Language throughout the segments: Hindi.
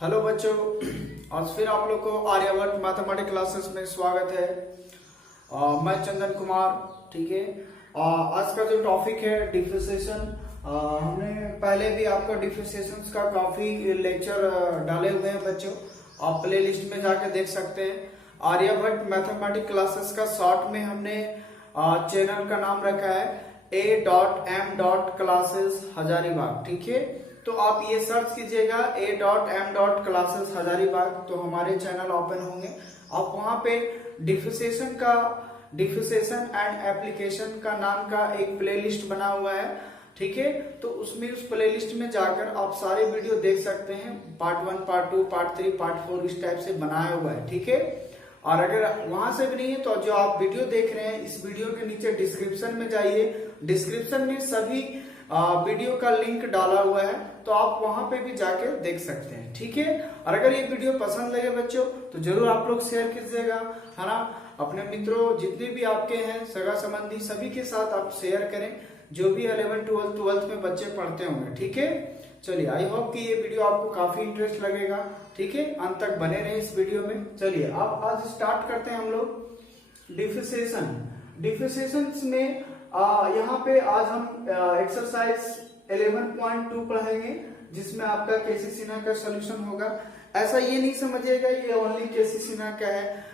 हेलो बच्चों, आज फिर आप लोग को आर्यभट्ट मैथमेटिक्स क्लासेस में स्वागत है। मैं चंदन कुमार। ठीक है, आज का जो टॉपिक है डिफरेंशिएशन। हमने पहले भी आपको डिफरेंशिएशन का काफी लेक्चर डाले हुए हैं बच्चों, आप प्ले लिस्ट में जाके देख सकते हैं। आर्यभट्ट मैथमेटिक्स क्लासेस का शॉर्ट में हमने चैनल का नाम रखा है A.M.Classes हजारीबाग। ठीक है, तो आप ये सर्च कीजिएगा A.M.Classes हजारीबाग, तो हमारे चैनल ओपन होंगे। आप वहां पे डिफरेंशिएशन एंड एप्लीकेशन का नाम का एक प्लेलिस्ट बना हुआ है। ठीक है, तो उसमें उस प्लेलिस्ट में जाकर आप सारे वीडियो देख सकते हैं। पार्ट 1, पार्ट 2, पार्ट 3, पार्ट 4 इस टाइप से बनाया हुआ है। ठीक है, और अगर वहां से भी नहीं है तो जो आप वीडियो देख रहे हैं इस वीडियो के नीचे डिस्क्रिप्शन में जाइए, डिस्क्रिप्शन में सभी वीडियो का लिंक डाला हुआ है, तो आप वहां पे भी जाके देख सकते हैं। ठीक है, और अगर ये वीडियो पसंद लगे बच्चों तो जरूर आप लोग शेयर कीजिएगा, है ना। अपने मित्रों जितने भी आपके हैं सगा संबंधी सभी के साथ आप शेयर करें, जो भी 11th 12th में बच्चे पढ़ते होंगे। ठीक है, चलिए, आई होप कि ये वीडियो आपको काफी इंटरेस्ट लगेगा। ठीक है, अंत तक बने रहे इस वीडियो में। चलिए अब आज स्टार्ट करते हैं हम लोग डिफरेंशिएशन में। यहाँ पे आज हम एक्सरसाइज 11.2 पढ़ेंगे, जिसमें आपका केसी सिन्हा का सोल्यूशन होगा। ऐसा ये नहीं समझिएगा ये ओनली केसी सिन्हा का है,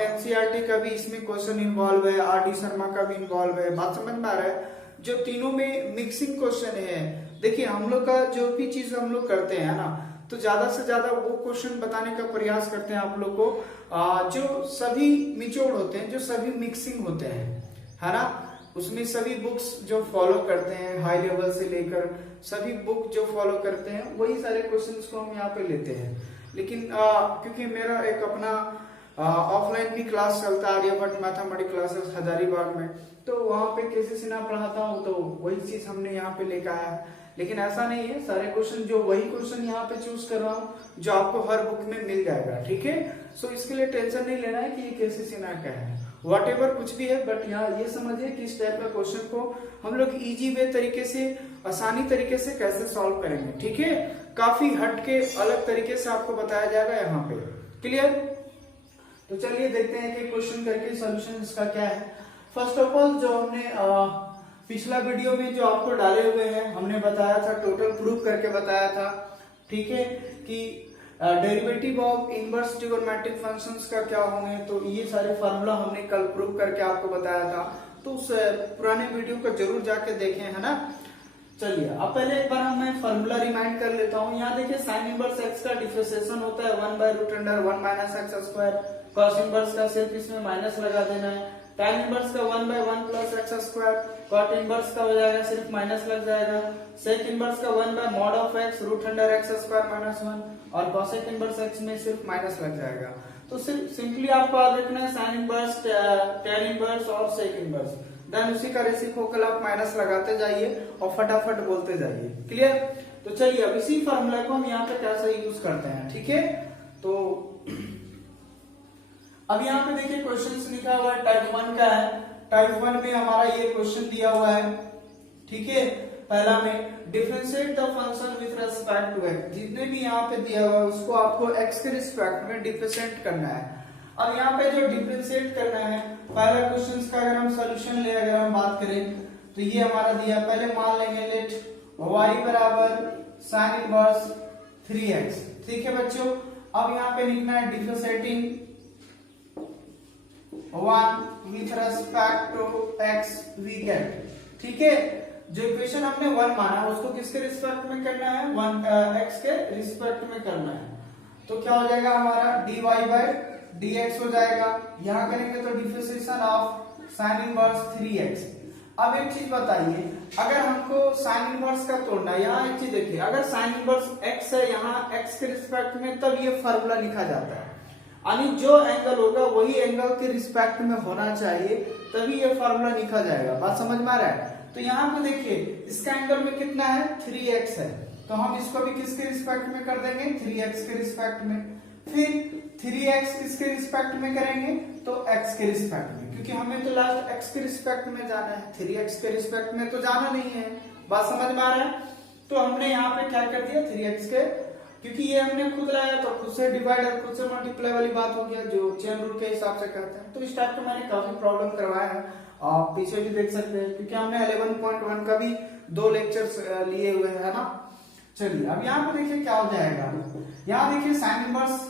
एनसीईआरटी का भी इसमें क्वेश्चन इन्वॉल्व है, आर डी शर्मा का भी इन्वॉल्व है। बात समझ में आ रहा है? जो तीनों में मिक्सिंग क्वेश्चन है। देखिए, हम लोग का जो भी चीज हम लोग करते हैं ना, तो ज्यादा से ज्यादा वो क्वेश्चन बताने का प्रयास करते हैं आप लोग को जो सभी निचोड़ होते हैं, जो सभी मिक्सिंग होते हैं, है ना। उसमें सभी बुक्स जो फॉलो करते हैं, हाई लेवल से लेकर सभी बुक जो फॉलो करते हैं, वही सारे क्वेश्चंस को हम यहाँ पे लेते हैं। लेकिन क्योंकि मेरा एक अपना ऑफलाइन भी क्लास चलता है आर्यभट्ट मैथमेटिक्स क्लासेस हजारीबाग में, तो वहां पे केसी सिन्हा पढ़ाता हूँ, तो वही चीज हमने यहाँ पे लेकर आया है। लेकिन ऐसा नहीं है, सारे क्वेश्चन जो वही क्वेश्चन यहाँ पे चूज कर रहा हूँ जो आपको हर बुक में मिल जाएगा। ठीक है, सो इसके लिए टेंशन नहीं लेना है कि ये केसी सिन्हा का है, व्हाटएवर कुछ भी है, बट यहाँ ये समझिए कि इस टाइप का क्वेश्चन को हम लोग इजी वे तरीके से, आसानी तरीके से कैसे सॉल्व करेंगे। ठीक है, काफी हट के अलग तरीके से आपको बताया जाएगा यहाँ पे। क्लियर? तो चलिए देखते हैं कि क्वेश्चन करके सॉल्यूशन इसका क्या है। फर्स्ट ऑफ ऑल, जो हमने पिछला वीडियो में जो आपको डाले हुए हैं, हमने बताया था, टोटल प्रूफ करके बताया था। ठीक है, कि derivative of inverse trigonometric functions का क्या होंगे, तो ये सारे फार्मूला हमने कल प्रूव करके आपको बताया था। तो उस पुराने वीडियो को जरूर जाके देखें, है ना। चलिए अब पहले एक बार मैं फार्मूला रिमाइंड कर लेता हूँ। यहाँ देखिए, साइन इनवर्स एक्स का डिफरेंशिएशन होता है 1/√1 - x²। कॉस इनवर्स का सिर्फ इसमें माइनस लगा देना है। tan इनवर्स का 1/1 + x²। कॉट इनवर्स का हो जाएगा, सिर्फ माइनस लग जाएगा। सेक इनवर्स का 1/mod x √x² - 1, और कॉसेक इनवर्स x में सिर्फ माइनस लग जाएगा। तो सिर्फ सिंपली आपको याद रखना है साइन इनवर्स, tan इनवर्स और सेक इनवर्स, देन उसी का रेसिप्रोकल आप माइनस लगाते जाइए और फटाफट बोलते जाइए। क्लियर? तो चलिए अब इसी फार्मूला को हम यहाँ पे कैसे यूज करते हैं। ठीक है, तो अब यहाँ पे देखिए क्वेश्चन लिखा हुआ है, टाइप 1 का है। टाइप 1 में हमारा ये क्वेश्चन दिया हुआ है। ठीक है, पहला में differentiate the function with respect to x। जितने भी यहाँ पे दिया हुआ है उसको आपको x के रिस्पेक्ट में डिफरेंशिएट करना है। अब यहाँ पे जो डिफरेंशिएट करना है, पहला क्वेश्चन का अगर हम सोल्यूशन ले, अगर हम बात करें तो ये हमारा दिया, पहले मान लेंगे लेट y बराबर sin इनवर्स 3x। ठीक है बच्चों, अब यहाँ पे लिखना है differentiating 1 with respect to x we get। ठीक है, जो इक्वेशन हमने 1 माना उसको किसके रिस्पेक्ट में करना है, 1 x के रिस्पेक्ट में करना है। तो क्या हो जाएगा हमारा dy/dx हो जाएगा। यहां करेंगे तो differentiation of sin inverse 3x। अब एक चीज बताइए, अगर हमको sin इनवर्स का तोड़ना है, यहाँ एक चीज देखिए, अगर sin इनवर्स x है यहाँ x के रिस्पेक्ट में, तब ये फार्मूला लिखा जाता है। यानी जो एंगल होगा वही एंगल के रिस्पेक्ट में होना चाहिए, तभी ये फार्मूला लिखा जाएगा। बात समझ में आ रहा है? तो यहाँ पे देखिए, इसका एंगल में कितना है, 3x है, तो हम इसको भी किसके रिस्पेक्ट में कर देंगे, 3x के रिस्पेक्ट में। फिर 3x किसके रिस्पेक्ट में करेंगे, तो x के रिस्पेक्ट में, क्योंकि हमें तो लास्ट x के रिस्पेक्ट में जाना है, 3x के रिस्पेक्ट में तो जाना नहीं है। बात समझ में आ रहा है? तो हमने यहाँ पे क्या कर दिया, 3x के क्योंकि ये हमने खुद लाया तो खुद से डिवाइड और खुद से मल्टीप्लाई वाली बात हो गया, जो चेन रूल के हिसाब से करते हैं। तो इस टाइप का मैंने काफी प्रॉब्लम करवाया है, आप पीछे भी देख सकते हैं, क्योंकि हमने 11.1 का भी 2 लेक्चर्स लिए हुए हैं, है ना। चलिए अब यहाँ पे देखिए क्या हो जाएगा। यहाँ देखिए साइन इनवर्स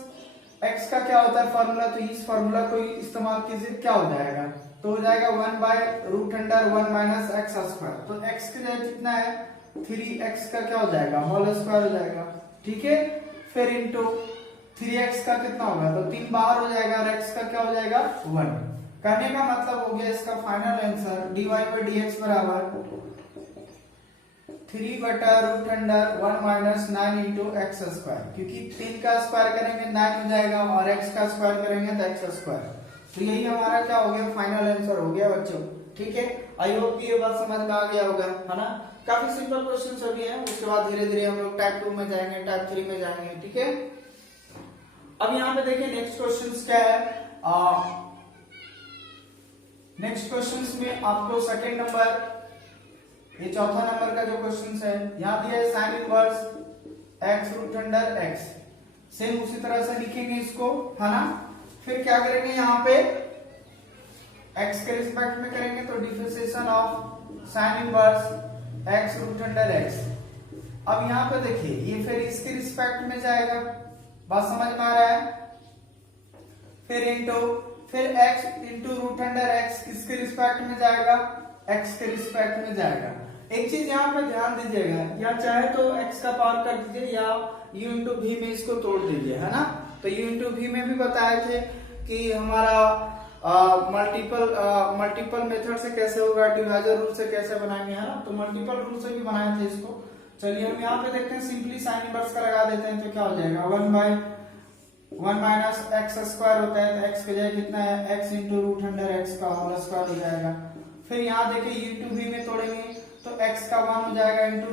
x का क्या होता है फॉर्मूला, तो इस फॉर्मूला को इस्तेमाल कीजिए, क्या हो जाएगा, तो हो जाएगा 1/√1 माइनस एक्स स्क्वायर। तो x की जगह कितना है 3x का क्या हो जाएगा होल स्क्वायर हो जाएगा, ठीक है। फिर इंटू 3x का कितना होगा, तो 3 बाहर हो जाएगा और x का क्या हो जाएगा 1। करने का मतलब हो गया इसका फाइनल आंसर dy/dx बराबर 3/√1 माइनस 9 इंटू एक्स स्क्वायर, क्योंकि 3 का स्क्वायर करेंगे 9 हो जाएगा और x का स्क्वायर करेंगे तो x स्क्वायर। तो यही हमारा क्या हो गया फाइनल आंसर हो गया बच्चों, ठीक है। आई होप कि ये बात समझ में आ गया होगा, है ना। काफी सिंपल क्वेश्चन सभी हैं, उसके बाद धीरे धीरे हम लोग टाइप 2 में जाएंगे, टाइप 3 में जाएंगे, ठीक है। अब यहाँ पे देखिए नेक्स्ट क्वेश्चन क्या है। नेक्स्ट क्वेश्चन में आपको सेकंड नंबर, ये चौथा नंबर का जो क्वेश्चन है, यहाँ दिया है साइन इनवर्स x√x। सेम उसी तरह से लिखेंगे इसको, है ना। फिर क्या करेंगे यहाँ पे x के रिस्पेक्ट में करेंगे तो differentiation of sine inverse x√x। अब यहाँ पे देखिए ये फिर इसके रिस्पेक्ट में जाएगा, बात समझ में आ रहा है। फिर फिर x इंटू √x किसके रिस्पेक्ट में जाएगा, x के रिस्पेक्ट में जाएगा। एक चीज यहाँ पे ध्यान दीजिएगा, या चाहे तो x का पावर कर दीजिए या u इंटू v में इसको तोड़ दीजिए, है ना। तो u इंटू v में भी बताए थे कि हमारा मल्टीपल मेथड से कैसे होगा, डिवाइजर रूल से कैसे बनाएंगे, है ना। तो मल्टीपल रूल से भी बनाए थे इसको। चलिए हम यहाँ पे देखते हैं, सिंपली साइन इनवर्स का लगा देते हैं तो क्या हो जाएगा 1/1 माइनस एक्स स्क्वायर होता है, तो x की जगह कितना है x इंटू √x का होल स्क्वायर हो जाएगा। फिर यहाँ देखिए u इंटू v में तोड़ेंगे तो x का 1 हो जाएगा इंटू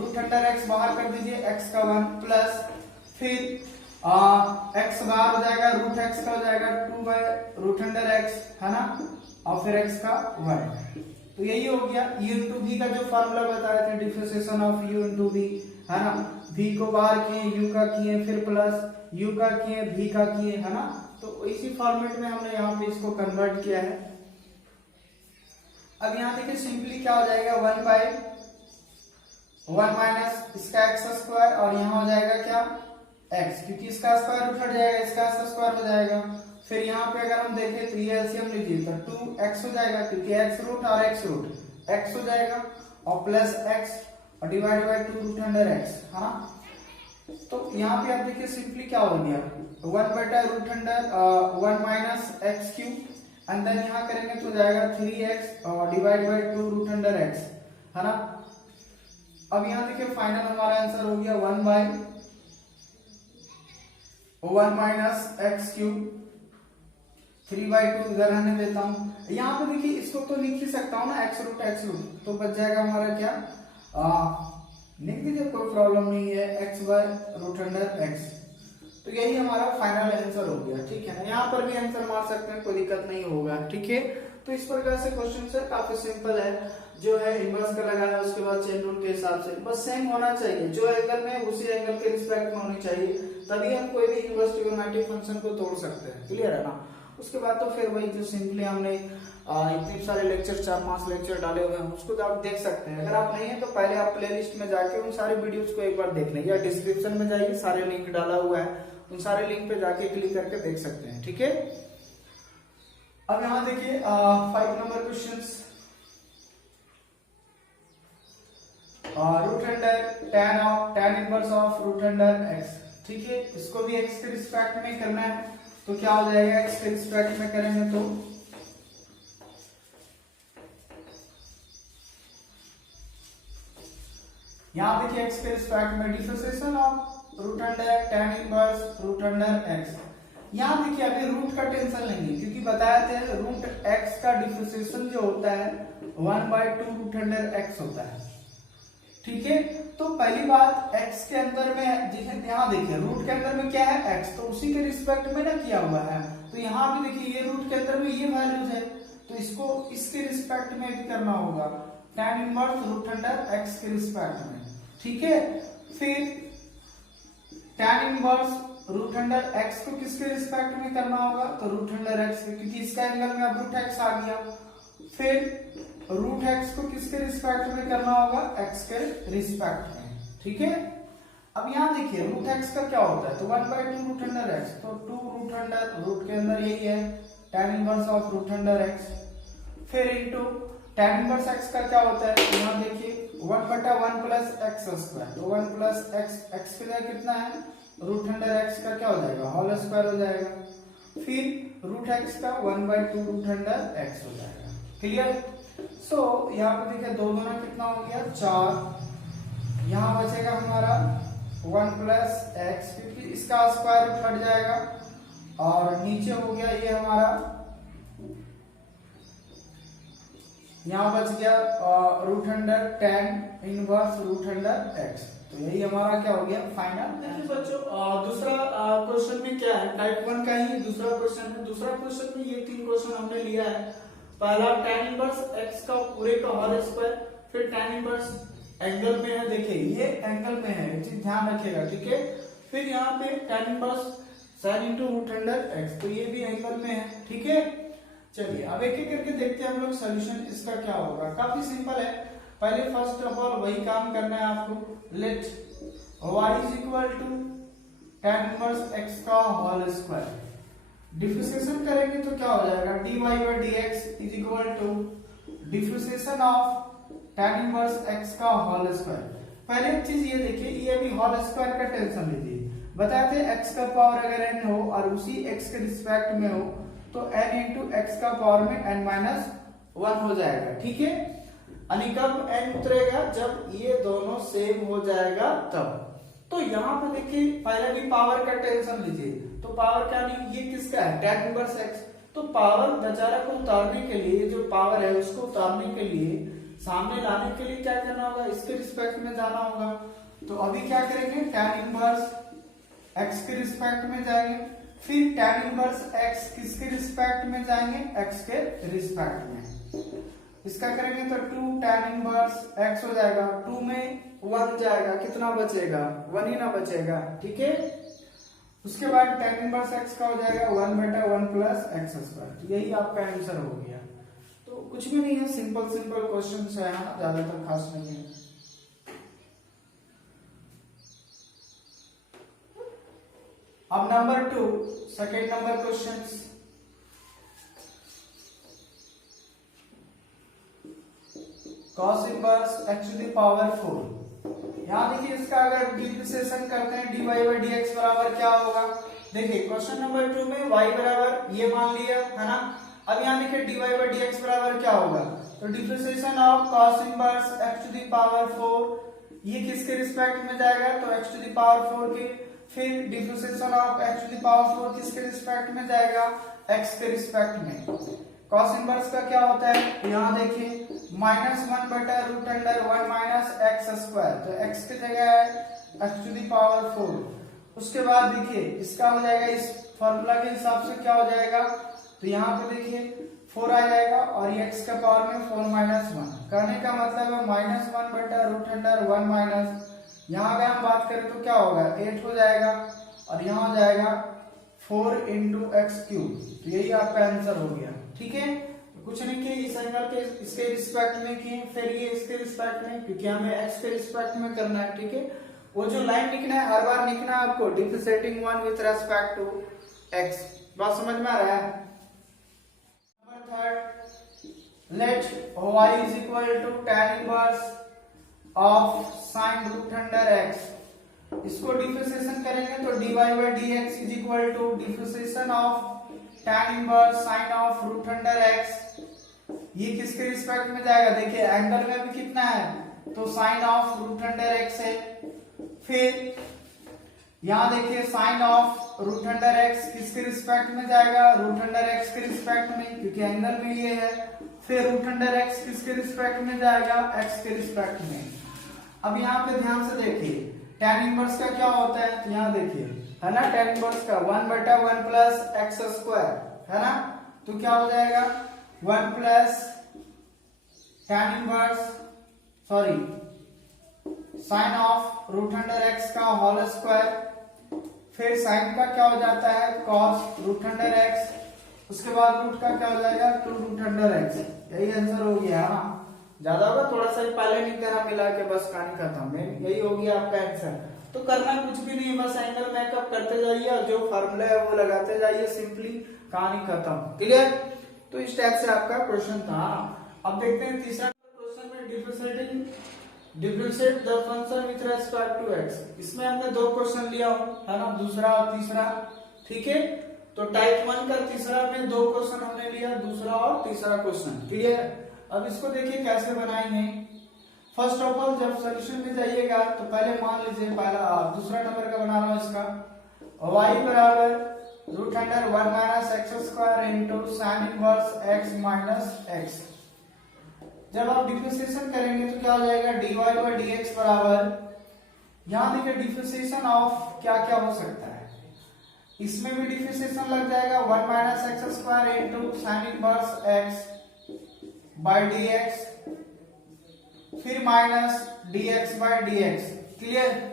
√x बाहर कर दीजिए, x का 1 प्लस फिर x बाहर हो जाएगा, √x का हो जाएगा 2/√x, है ना, और फिर x का 1। तो यही हो गया। u इंटू v का जो फॉर्मूला बताया था differentiation of u into v, है ना। v को बाहर किए, u का किए, फिर प्लस u का किए, v का किए, है ना। तो इसी फॉर्मेट में हमने यहाँ पे इसको कन्वर्ट किया है। अब यहाँ देखिए सिंपली क्या हो जाएगा 1/1 माइनस इसका x स्क्वायर और यहाँ हो जाएगा क्या x, क्योंकि इसका स्क्वायर रूट हट जाएगा, इसका स्क्वायर हो जाएगा। फिर यहाँ पे अगर हम देखें तो ये एलसीएम लीजिए तो 2x हो जाएगा, क्योंकि x रूट और x रूट x हो जाएगा और प्लस x और डिवाइड बाय 2√x, है ना। तो यहाँ पे आप देखिए सिंपली क्या हो गया 1/√1 minus x cube and then यहाँ करेंगे तो जाएगा 3x और डिवाइड बाय 2√x, है ना। अब यहाँ देखिए फाइनल हमारा आंसर हो गया 1/1 माइनस x क्यूब 3/2 इधर रहने देता हूँ। यहाँ पे देखिए इसको तो लिख ही सकता हूँ ना x रूट, तो बच जाएगा हमारा क्या लिख दीजिए, कोई प्रॉब्लम नहीं है, x/√x। तो यही हमारा फाइनल आंसर हो गया, ठीक है ना। यहाँ पर भी आंसर मार सकते हैं, कोई दिक्कत नहीं होगा, ठीक है। तो इस प्रकार से क्वेश्चन से काफी सिंपल है, जो है इनवर्स का लगाया उसके बाद चेन रूल के हिसाब से बस सेम होना चाहिए, जो एंगल में उसी एंगल के रिस्पेक्ट में होनी चाहिए, तभी हम कोई भी इनवर्स ट्रिगोनोमेट्रिक फंक्शन को तोड़ सकते हैं, क्लियर है ना। उसके बाद तो फिर वही जो सिंपली हमने इतने सारे लेक्चर 4-5 लेक्चर डाले हुए हैं उसको तो आप देख सकते हैं। अगर आप नहीं है तो पहले आप प्लेलिस्ट में जाके उन सारे वीडियोस को एक बार देख लें, या डिस्क्रिप्शन में जाइए, सारे लिंक डाला हुआ है, उन सारे लिंक पे जाके क्लिक करके देख सकते हैं, ठीक है। अब यहाँ देखिए 5 number question, tan inverse of √x, ठीक है। इसको भी x के रिस्पेक्ट में करना है, तो क्या हो जाएगा x के रिस्पेक्ट में करेंगे तो यहाँ देखिए x के रिस्पेक्ट में differentiation of tan inverse √x। यहाँ देखिए अभी रूट का टेंशन लेंगे, क्योंकि बताया थे √x का डिफरेंशिएशन जो होता है 1/2√x होता है, ठीक है। तो पहली बात x के अंदर में, जिसे यहाँ देखिए रूट के अंदर में क्या है x, तो उसी के रिस्पेक्ट में ना किया हुआ है, तो यहाँ भी देखिए ये रूट के अंदर में ये वैल्यूज है, तो इसको इसके रिस्पेक्ट में भी करना होगा tan इनवर्स √x के रिस्पेक्ट में, ठीक है। फिर tan inverse root under x को किसके रिस्पेक्ट में करना होगा, तो रूट अंडर x, क्योंकि इसका एंगल में अब रूट x आ गया। फिर रूट x को किसके रिस्पेक्ट में करना होगा, x के रिस्पेक्ट में, ठीक है। अब यहाँ देखिए रूट x का क्या होता है, तो 1/2 रूट अंडर x, तो 2 रूट अंडर रूट के अंदर यही है tan inverse of root under x, फिर इनटू tan इनवर्स x का क्या होता है, तो यहाँ देखिए 1/1 प्लस एक्स स्क्वायर, तो 1 प्लस एक्स की जगह कितना है, रूट अंडर x का क्या हो जाएगा, होल स्क्वायर हो जाएगा। फिर रूट x का 1/2 रूट अंडर x हो जाएगा। क्लियर। सो यहाँ पे देखिए 2 दूना कितना हो गया 4, यहाँ बचेगा हमारा 1 प्लस एक्स, क्योंकि इसका स्क्वायर रूट हट जाएगा, और नीचे हो गया ये हमारा, यहाँ बच गया root under tan inverse root under x। तो यही हमारा क्या हो गया फाइनल। देखिए बच्चों दूसरा क्वेश्चन में क्या है, टाइप 1 का ही दूसरा क्वेश्चन है। दूसरा क्वेश्चन में ये 3 क्वेश्चन हमने लिया है। पहला tan इनवर्स x का पूरे का होल स्क्वायर, फिर tan इनवर्स एंगल में है, देखिए ये एंगल में है, चीज ध्यान रखिएगा, ठीक है। फिर यहाँ पे tan inverse sin into root under x, तो ये भी एंगल में है, ठीक है। चलिए अब एक एक करके देखते हैं हम लोग सोल्यूशन इसका क्या होगा। काफी सिंपल है। पहले फर्स्ट ऑफ ऑल वही काम करना है आपको, let y is equal to tan inverse x का होल स्क्वायर, डिफरेंशिएशन करेंगे तो क्या हो जाएगा, dy by dx is equal to differentiation of tan inverse x का होल स्क्वायर। पहले एक चीज ये देखिए, ये भी होल स्क्वायर का टेंशन लीजिए। बताते हैं x का पावर अगर n हो और उसी x के रिस्पेक्ट में हो तो n इंटू एक्स का पावर में n माइनस 1 हो जाएगा, ठीक है। यानी कब n उतरेगा, जब ये दोनों सेम हो जाएगा तब। तो यहाँ पे देखिए पहले भी पावर का टेंशन लीजिए, तो पावर क्या नहीं, ये किसका है tan इनवर्स x, तो पावर बेचारा को उतारने के लिए, जो पावर है उसको उतारने के लिए, सामने लाने के लिए क्या करना होगा, इसके रिस्पेक्ट में जाना होगा। तो अभी क्या करेंगे, tan इनवर्स x के रिस्पेक्ट में जाएंगे, फिर tan इनवर्स x किसके रिस्पेक्ट में जाएंगे, x के रिस्पेक्ट में। इसका करेंगे तो 2 tan इनवर्स x हो जाएगा, 2 में 1 जाएगा, कितना बचेगा, 1 ही ना बचेगा, ठीक है। उसके बाद tan इनवर्स x का हो जाएगा 1/1 प्लस एक्स स्क्वायर। यही आपका आंसर हो गया। तो कुछ भी नहीं है, सिंपल सिंपल क्वेश्चन है, यहाँ ज्यादातर खास नहीं है। अब number 2, second number question, cos inverse x to the power 4। यहाँ देखिए इसका अगर डिफरेंशिएशन करते हैं dy बाय dx बराबर क्या होगा। देखिए क्वेश्चन नंबर 2 में y बराबर ये मान लिया है ना। अब यहाँ देखिए dy बाय dx बराबर क्या होगा, तो differentiation of cos inverse x to the power 4, ये किसके रिस्पेक्ट में जाएगा, तो x टू द पावर 4 के। फिर differentiation of x to the power 4 किसके रिस्पेक्ट में जाएगा, x के रिस्पेक्ट में। cos इनवर्स का क्या होता है, यहाँ देखिए -1/√1 माइनस एक्स स्क्वायर, तो x की जगह है x टू द पावर 4। उसके बाद देखिए इसका हो जाएगा, इस फॉर्मूला के हिसाब से क्या हो जाएगा, तो यहाँ पे देखिए 4 आ जाएगा और ये x का पावर में 4 माइनस 1, कहने का मतलब है -1/√1 माइनस, यहाँ अगर हम बात करें तो क्या होगा 8 हो जाएगा, और यहाँ हो जाएगा 4 इंटू एक्स क्यूब। तो यही आपका आंसर हो गया, ठीक है। कुछ नहीं किए, इस एंगल के इसके रिस्पेक्ट में किए, फिर ये इसके रिस्पेक्ट में, क्योंकि हमें एक्स के रिस्पेक्ट में करना है, ठीक है। वो जो लाइन लिखना है हर बार लिखना है आपको, differentiating one with respect to x. बात समझ में आ रहा है। Number third, let y is equal to tan inverse of sin root under x। इसको डिफरेंशिएशन करेंगे तो dy by dx is equal to differentiation of tan inverse sin of root under x। ये किसके रिस्पेक्ट में जाएगा, देखिए एंगल में भी कितना है, तो sin of root under x है। फिर यहाँ देखिए sin of root under x किसके रिस्पेक्ट में जाएगा, रूट अंडर x के रिस्पेक्ट में, क्योंकि एंगल में ये है। फिर रूट अंडर x किसके रिस्पेक्ट में जाएगा, x के रिस्पेक्ट में। अब यहाँ पे ध्यान से देखिए tan इनवर्स का क्या होता है, यहाँ देखिए है ना, tan इनवर्स का 1/1 प्लस एक्स स्क्वायर है ना, तो क्या हो जाएगा 1 plus tan inverse sin of root under x का होल स्क्वायर फिर साइन का क्या हो जाता है कॉस रूट अंडर एक्स, उसके बाद रूट का क्या हो जाएगा 2 रूट अंडर एक्स। यही आंसर हो गया है ना, ज्यादा होगा थोड़ा सा पहले नहीं देना मिला के बस कहानी खत्म। यही हो गया आपका आंसर। तो करना कुछ भी नहीं है, बस एंगल मेकअप करते जाइए और जो फार्मूला है वो लगाते जाइए, सिंपली कहानी खत्म। क्लियर? तो इस टाइप से आपका क्वेश्चन था। अब देखते हैं तीसरा क्वेश्चन में differentiate the function with respect to x. इसमें हमने 2 क्वेश्चन लिया है ना, दूसरा और तीसरा। ठीक है, तो टाइप 1 का तीसरा में 2 क्वेश्चन हमने लिया, दूसरा और तीसरा क्वेश्चन। क्लियर? अब इसको देखिए कैसे बनाएंगे। फर्स्ट ऑफ ऑल जब सॉल्यूशन में जाइएगा तो पहले मान लीजिए पहला दूसरा नंबर का बना रहा हूं इसका, y बराबर root under 1 minus x square into sine inverse x minus x. जब आप डिफरेंशिएशन करेंगे तो क्या हो जाएगा dy बाई dx बराबर, यहां देखिए डिफरेंशिएशन ऑफ क्या क्या हो सकता है, इसमें भी डिफरेंशिएशन लग जाएगा 1 minus x square into sine inverse x by dx, फिर minus dx by dx। Clear?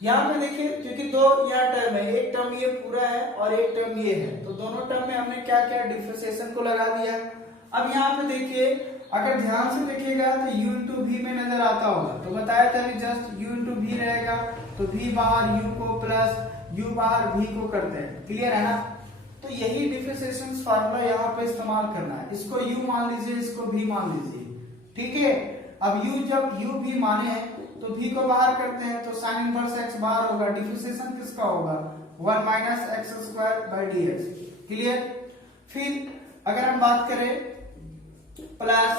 यहाँ पे देखिए क्योंकि 2 यहाँ टर्म है, एक टर्म ये पूरा है और एक टर्म ये है, तो दोनों टर्म में हमने क्या क्या डिफरेंशिएशन को लगा दिया है। अब यहाँ पे देखिए अगर ध्यान से देखिएगा तो u इंटू वी में नजर आता होगा, तो बताया था जस्ट u इंटू वी रहेगा तो v बाहर u को प्लस u बाहर v को करते हैं। क्लियर है ना? तो यही डिफरेंशिएशन फार्मूला यहाँ पे इस्तेमाल करना है। इसको u मान लीजिए, इसको v मान लीजिए। ठीक है, अब u जब u v माने हैं तो v को बाहर करते हैं तो sin इनवर्स x बाहर होगा, डिफरेंशिएशन किसका होगा 1 minus x square by dx। Clear? फिर अगर हम बात करें प्लस,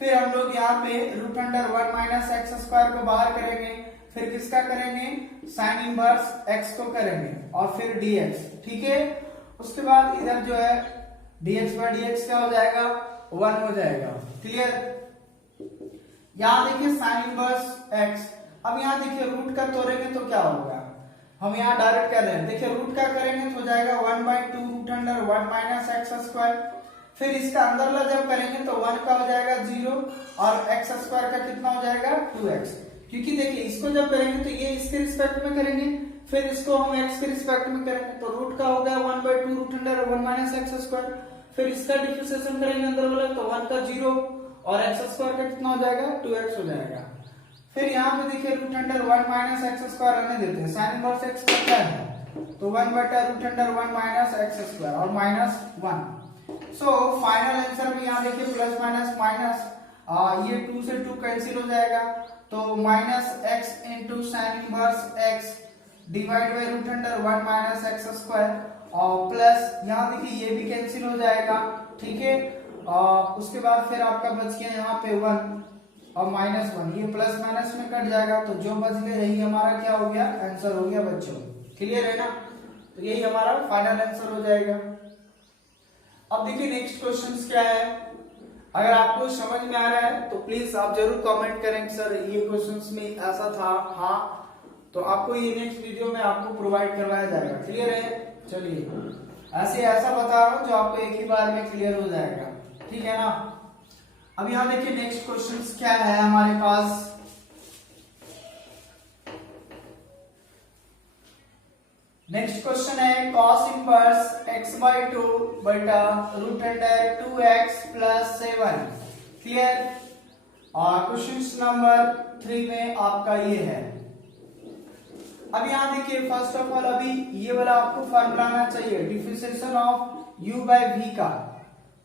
फिर हम लोग यहाँ पे root under 1 minus x square को बाहर करेंगे, फिर किसका करेंगे sin इनवर्स x को करेंगे और फिर dx। ठीक है, उसके बाद इधर जो है dx बाई dx क्या हो जाएगा 1 हो जाएगा। क्लियर? यहाँ देखिए साइन इनवर्स x, अब यहाँ देखिए रूट का तोड़ेंगे तो क्या होगा, हम यहाँ डायरेक्ट कर रहे हैं, देखिए रूट का करेंगे तो हो जाएगा 1/2 root under 1 minus x square, फिर इसका अंदर ला जब करेंगे तो 1 का हो जाएगा 0 और एक्स स्क्वायर का कितना हो जाएगा 2x। क्योंकि देखिए इसको जब करेंगे तो ये इसके रिस्पेक्ट में करेंगे, फिर इसको हम x के रिस्पेक्ट में करेंगे तो रूट का हो गया 1/2 root under 1 minus x square, फिर इसका डिफरेंशिएशन करेंगे अंदर वाला तो 1 का 0 और एक्स स्क्वायर का कितना हो जाएगा 2x हो जाएगा। फिर यहाँ पे देखिए root under 1 minus x square आने देते हैं, साइन इनवर्स x क्या है तो 1 बटा root under 1 minus x square और माइनस 1। सो फाइनल आंसर में यहाँ देखिए प्लस माइनस माइनस, ये 2 से 2 कैंसिल हो जाएगा तो minus x into sine inverse x divide by root under 1 minus x square और प्लस यहाँ देखिए ये भी कैंसिल हो जाएगा। ठीक है, उसके बाद फिर आपका बच गया यहाँ पे 1 और माइनस 1, ये प्लस माइनस में कट जाएगा तो जो बच गया यही हमारा क्या हो गया आंसर हो गया बच्चों। क्लियर है ना? तो यही हमारा फाइनल आंसर हो जाएगा। अब देखिए नेक्स्ट क्वेश्चन क्या है, अगर आपको समझ में आ रहा है तो प्लीज आप जरूर कमेंट करें सर ये क्वेश्चंस में ऐसा था, हाँ तो आपको ये नेक्स्ट वीडियो में आपको प्रोवाइड करवाया जाएगा। क्लियर है? चलिए ऐसा बता रहा हूँ जो आपको एक ही बार में क्लियर हो जाएगा। ठीक है ना? अब यहाँ देखिए नेक्स्ट क्वेश्चन क्या है हमारे पास, नेक्स्ट क्वेश्चन है cos इनवर्स x/2 बटा root under 2x plus 7। Clear? और क्वेश्चन नंबर 3 में आपका ये है। अब यहाँ देखिए फर्स्ट ऑफ ऑल अभी ये वाला आपको फॉर्मूला आना चाहिए differentiation of u by v का।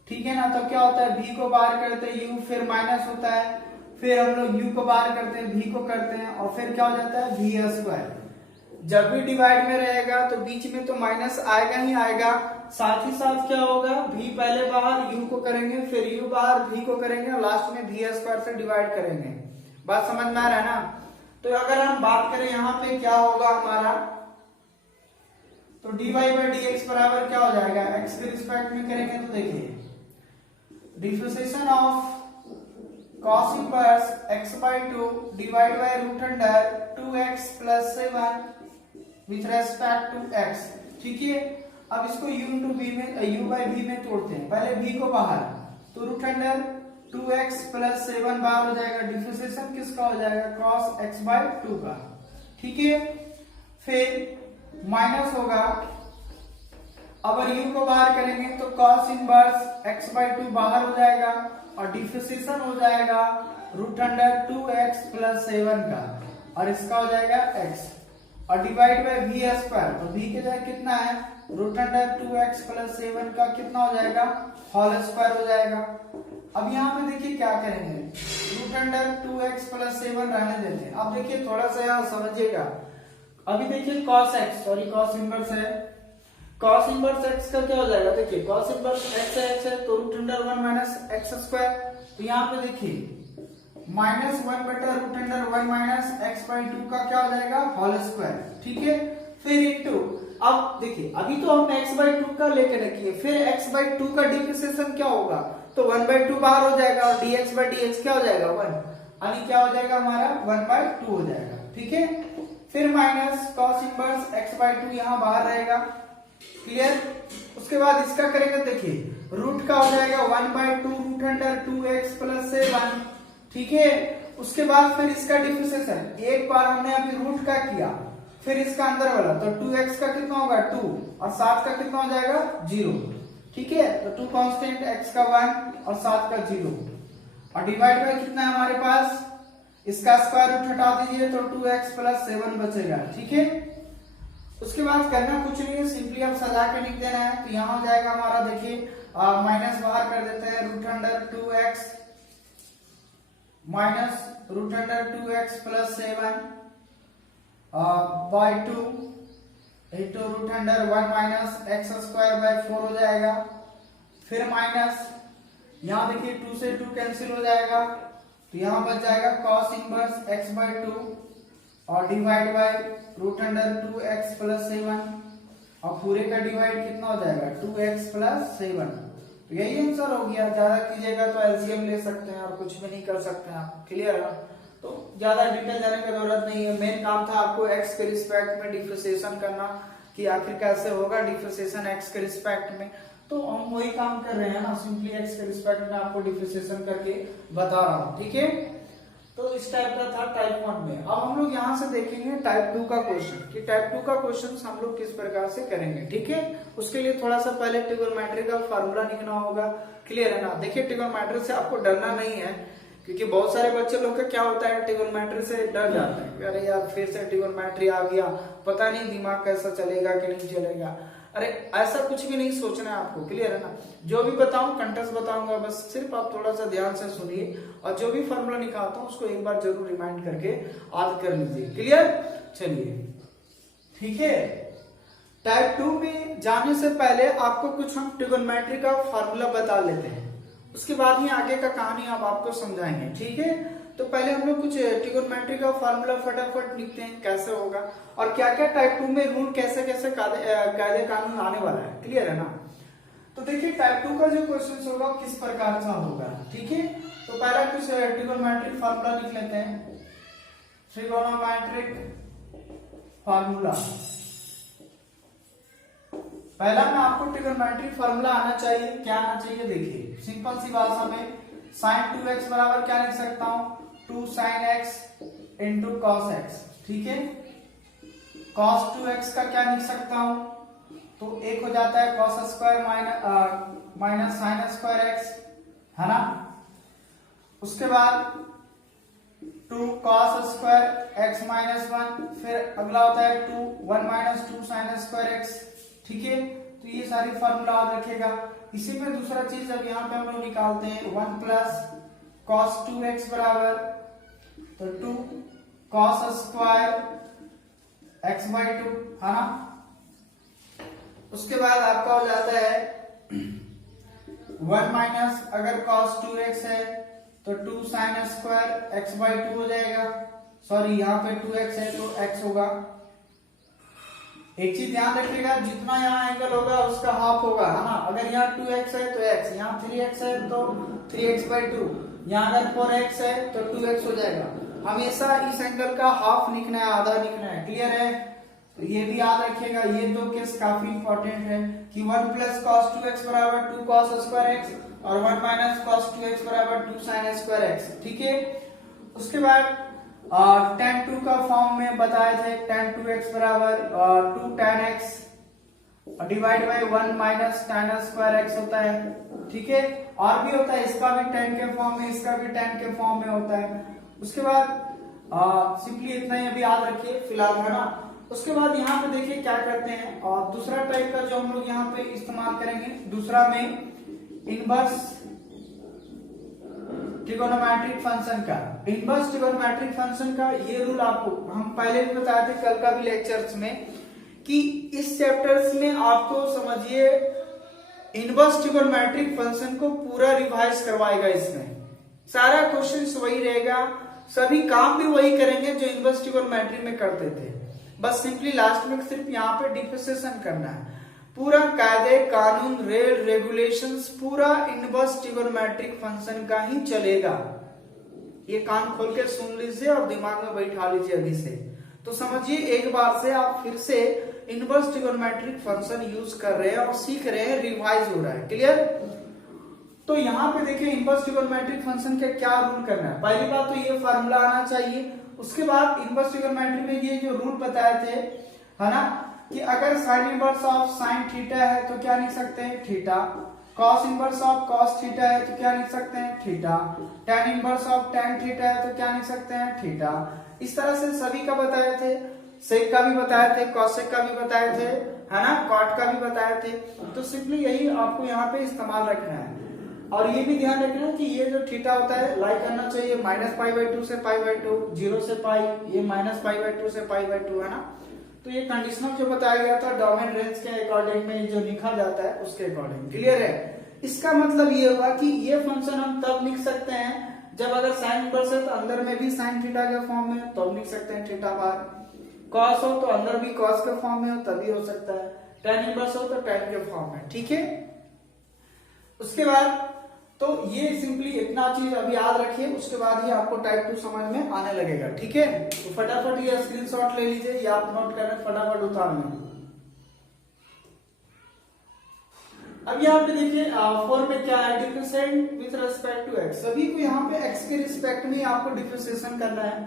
ठीक है ना? तो क्या होता है v को बाहर करते हैं u, फिर माइनस होता है, फिर हम लोग u को बाहर करते हैं v को करते हैं और फिर क्या हो जाता है v स्क्वायर। जब भी डिवाइड में रहेगा तो बीच में तो माइनस आएगा ही आएगा, साथ ही साथ क्या होगा v पहले बाहर u को करेंगे, फिर u बाहर v को करेंगे और लास्ट में v स्क्वायर से डिवाइड करेंगे। बात समझ में आ रहा है ना? तो अगर हम बात करें यहाँ पे क्या होगा हमारा, तो dy बाई dx बराबर क्या हो जाएगा, x के रिस्पेक्ट में करेंगे तो देखिए differentiation of cos inverse x/2 divide by root under 2x plus 7 with respect to x। ठीक है, अब इसको u इंटू v में u बाई v में तोड़ते हैं, पहले v को बाहर तो रूट अंडर 2x प्लस 7 बाहर हो जाएगा, डिफरेंशिएशन किसका हो जाएगा cos x/2 का। ठीक है, फिर माइनस होगा, अगर u को बाहर करेंगे तो cos इनवर्स x/2 बाहर हो जाएगा और डिफरेंशिएशन हो जाएगा √2x + 7 का, और इसका हो जाएगा x और डिवाइड बाय v², तो v के जगह कितना है √2x + 7 का कितना हो जाएगा होल स्क्वायर हो जाएगा। अब यहाँ पे देखिए क्या करेंगे, √2x + 7 रहने देते हैं। अब देखिए थोड़ा सा यहाँ समझिएगा, अभी देखिए cos x, sorry cos inverse है, cos इनवर्स x का क्या हो जाएगा, देखिए cos इनवर्स x है तो √1 - x², तो यहाँ पे देखिए -1/√1 - x/2 का क्या हो जाएगा होल स्क्वायर, ठीक है। फिर इनटू, अब देखिए अभी तो हमने x/2 का लेके रखिए, फिर x/2 का डिफरेंशिएशन क्या होगा, तो 1/2 बाहर हो जाएगा और dx/dx क्या हो जाएगा 1, यानी क्या हो जाएगा हमारा 1/2 हो जाएगा, ठीक है। फिर माइनस cos इनवर्स x/2 यहाँ बाहर रहेगा, क्लियर। उसके बाद इसका करेंगे, देखिए रूट का हो जाएगा 1/2 √2x + 7, ठीक है। उसके बाद फिर इसका डिफरेंशिएशन, एक बार हमने अभी रूट का किया, फिर इसका अंदर वाला तो 2x का कितना होगा 2 और 7 का कितना हो जाएगा 0, ठीक है। तो 2 कांस्टेंट, x का 1 और 7 का 0, और डिवाइड बाय कितना है हमारे पास, इसका स्क्वायर रूट हटा दीजिए तो 2x + 7 बचेगा, ठीक है। उसके बाद करना कुछ नहीं है, सिंपली आप सजा के लिख देना है, तो यहाँ हो जाएगा हमारा, देखिए माइनस बाहर कर देते हैं √2x -√2x + 7 by 2 into √1 - x²/4 हो जाएगा। फिर माइनस, यहाँ देखिए 2 से 2 कैंसिल हो जाएगा, तो यहाँ बच जाएगा cos इनवर्स x/2 और डिवाइड बाय √2x + 7, और पूरे का डिवाइड कितना हो जाएगा 2x + 7, तो यही आंसर हो गया। ज्यादा कीजिएगा तो एलसीएम ले सकते हैं और कुछ भी नहीं कर सकते हैं आप, क्लियर है। तो ज्यादा डिटेल जाने की जरूरत नहीं है, मेन काम था आपको x के रिस्पेक्ट में डिफरेंशिएशन करना कि आखिर कैसे होगा डिफरेंशिएशन x के रिस्पेक्ट में, तो हम वही काम कर रहे हैं ना, सिंपली x के रिस्पेक्ट में आपको डिफरेंशिएशन करके बता रहा हूँ, ठीक है। तो इस टाइप का था टाइप 1 में। अब हम लोग यहाँ से देखेंगे टाइप 2 का क्वेश्चन, कि टाइप 2 का क्वेश्चन हम लोग किस प्रकार से करेंगे, ठीक है। उसके लिए थोड़ा सा पहले ट्रिगोनोमेट्री का फार्मूला लिखना होगा, क्लियर है ना। देखिए ट्रिगोनोमेट्री से आपको डरना नहीं है, क्योंकि बहुत सारे बच्चे लोग का क्या होता है ट्रिगोनोमेट्री से डर जाते हैं, अरे यार फिर से ट्रिगोनोमेट्री आ गया, पता नहीं दिमाग कैसा चलेगा कि नहीं चलेगा। अरे ऐसा कुछ भी नहीं सोचना है आपको, क्लियर है ना। जो भी बताऊं कंटेस्ट बताऊंगा, बस सिर्फ आप थोड़ा सा ध्यान से सुनिए, और जो भी फॉर्मूला निकालता हूं उसको एक बार जरूर रिमाइंड करके याद कर लीजिए, क्लियर। चलिए ठीक है, टाइप 2 में जाने से पहले आपको कुछ हम ट्रिगोनोमेट्री का फॉर्मूला बता लेते हैं, उसके बाद ही आगे का कहानी आप आपको समझाएंगे, ठीक है। तो पहले हम लोग कुछ ट्रिगोनोमेट्री का फार्मूला फटाफट लिखते हैं कैसे होगा, और क्या क्या टाइप 2 में रूल कैसे कैसे कायदे कानून आने वाला है, क्लियर है ना। तो देखिए टाइप 2 का जो क्वेश्चन होगा किस प्रकार का होगा, ठीक है। तो पहला कुछ ट्रिगोनोमेट्रिक फार्मूला लिख लेते हैं, ट्रिगोनोमेट्रिक फार्मूला। पहला में आपको ट्रिगोनोमेट्रिक फार्मूला आना चाहिए, क्या आना चाहिए, देखिए सिंपल सी भाषा में sin 2x बराबर क्या लिख सकता हूं 2 sin x into cos x, ठीक है। cos 2x का क्या लिख सकता हूं, तो एक हो जाता है cos square minus sin square x, है ना। उसके बाद 2 cos स्क्वायर x माइनस 1, फिर अगला होता है 1 माइनस 2 sin स्क्वायर x, ठीक है। तो ये सारी फार्मूला याद रखेगा। इसी में दूसरा चीज अब यहाँ पे हम लोग निकालते हैं 1 प्लस cos 2x बराबर तो 2 cos स्क्वायर x/2, है ना। उसके बाद आपका हो जाता है 1 माइनस, अगर cos 2x है तो 2 sin स्क्वायर x/2 हो जाएगा, सॉरी यहाँ पे 2x है तो x होगा। एक चीज ध्यान रखिएगा, जितना यहाँ एंगल होगा उसका हाफ होगा, है ना। अगर यहाँ 2x है तो x, यहाँ 3x है तो 3x/2, यहाँ अगर 4x है तो 2x हो जाएगा। हमेशा इस एंगल का हाफ लिखना है, आधा लिखना है, क्लियर है। तो ये भी याद रखिएगा, ये दो केस काफी इंपॉर्टेंट है कि 1 प्लस cos 2x बराबर 2 cos स्क्वायर x और 1 माइनस cos 2x बराबर 2 sin स्क्वायर x, ठीक है। उसके बाद tan 2 का फॉर्म में बताए थे, tan 2x बराबर 2 tan x divide by 1 minus tan square x होता है। ठीक है, और भी होता है, इसका भी tan के फॉर्म में, इसका भी tan के फॉर्म में होता है। उसके बाद सिंपली इतना ही अभी याद रखिए फिलहाल, है ना। उसके बाद यहाँ पे देखिए क्या करते हैं, और दूसरा टाइप का जो हम लोग यहाँ पे इस्तेमाल करेंगे, दूसरा में इनवर्स ट्रिगोनोमेट्रिक फंक्शन का। इनवर्स ट्रिगोनोमेट्रिक फंक्शन का ये रूल आपको हम पहले भी बताए थे कल का भी लेक्चर्स में, कि इस चैप्टर्स में आपको समझिए इनवर्स ट्रिगोनोमेट्रिक फंक्शन को पूरा रिवाइज करवाएगा। इसमें सारा क्वेश्चन वही रहेगा, सभी काम भी वही करेंगे जो इनवर्स ट्रिगोनोमेट्री में करते थे, बस सिंपली लास्ट में सिर्फ यहाँ पे डिफरेंशिएशन करना है। पूरा कायदे कानून रेगुलेशंस पूरा इनवर्स ट्रिगोनोमेट्रिक फंक्शन का ही चलेगा। ये कान खोल के सुन लीजिए और दिमाग में बैठा लीजिए अभी से, तो समझिए एक बार से आप फिर से इनवर्स ट्रिगोनोमेट्रिक फंक्शन यूज कर रहे हैं और सीख रहे हैं, रिवाइज हो रहा है। क्लियर? तो यहाँ पे देखिए इनवर्स ट्रिगोनोमेट्रिक फंक्शन का क्या रूल करना है। पहली बात तो ये फार्मूला आना चाहिए। उसके बाद इनवर्स ट्रिगोनोमेट्री में ये जो रूल बताए थे, है ना, कि अगर sign inverse of sine theta है तो क्या लिख सकते हैं, theta. Cos inverse of cos theta है तो क्या लिख सकते हैं, theta. tan inverse of tan theta है तो क्या लिख सकते हैं, थीटा। इस तरह से सभी का बताए थे, सेक का भी बताए थे, कॉसेक का भी बताए थे, है ना, कॉट का भी बताए थे। तो सिंपली यही आपको यहाँ पे इस्तेमाल रखना है। और ये भी ध्यान रखना है कि ये जो थीटा होता है लाई करना चाहिए -π/2 से π/2, 0 से पाई, ये -π/2 से π/2, है ना। तो ये कंडीशनल जो बताया गया था डोमेन रेंज के अकॉर्डिंग में जो लिखा जाता है उसके अकॉर्डिंग। क्लियर है? इसका मतलब ये हुआ कि ये फंक्शन हम तब लिख सकते हैं जब अगर साइन इनवर्स है तो अंदर में भी साइन थीटा के फॉर्म में, तो हम लिख सकते हैं थीटा बार। कॉस हो तो अंदर भी कॉस के फॉर्म में हो तभी हो सकता है, tan इनवर्स हो तो tan के फॉर्म में। ठीक है, उसके बाद तो ये सिंपली इतना चीज अभी याद रखिए, उसके बाद ही आपको टाइप 2 समझ में आने लगेगा। ठीक है, तो फटाफट ये स्क्रीनशॉट ले लीजिए या आप नोट करें, फटाफट उतार लें। अब यहाँ पे देखिए 4 में क्या है, differentiate with respect to x। सभी को यहाँ पे x के रिस्पेक्ट में आपको डिफरेंशिएशन करना है।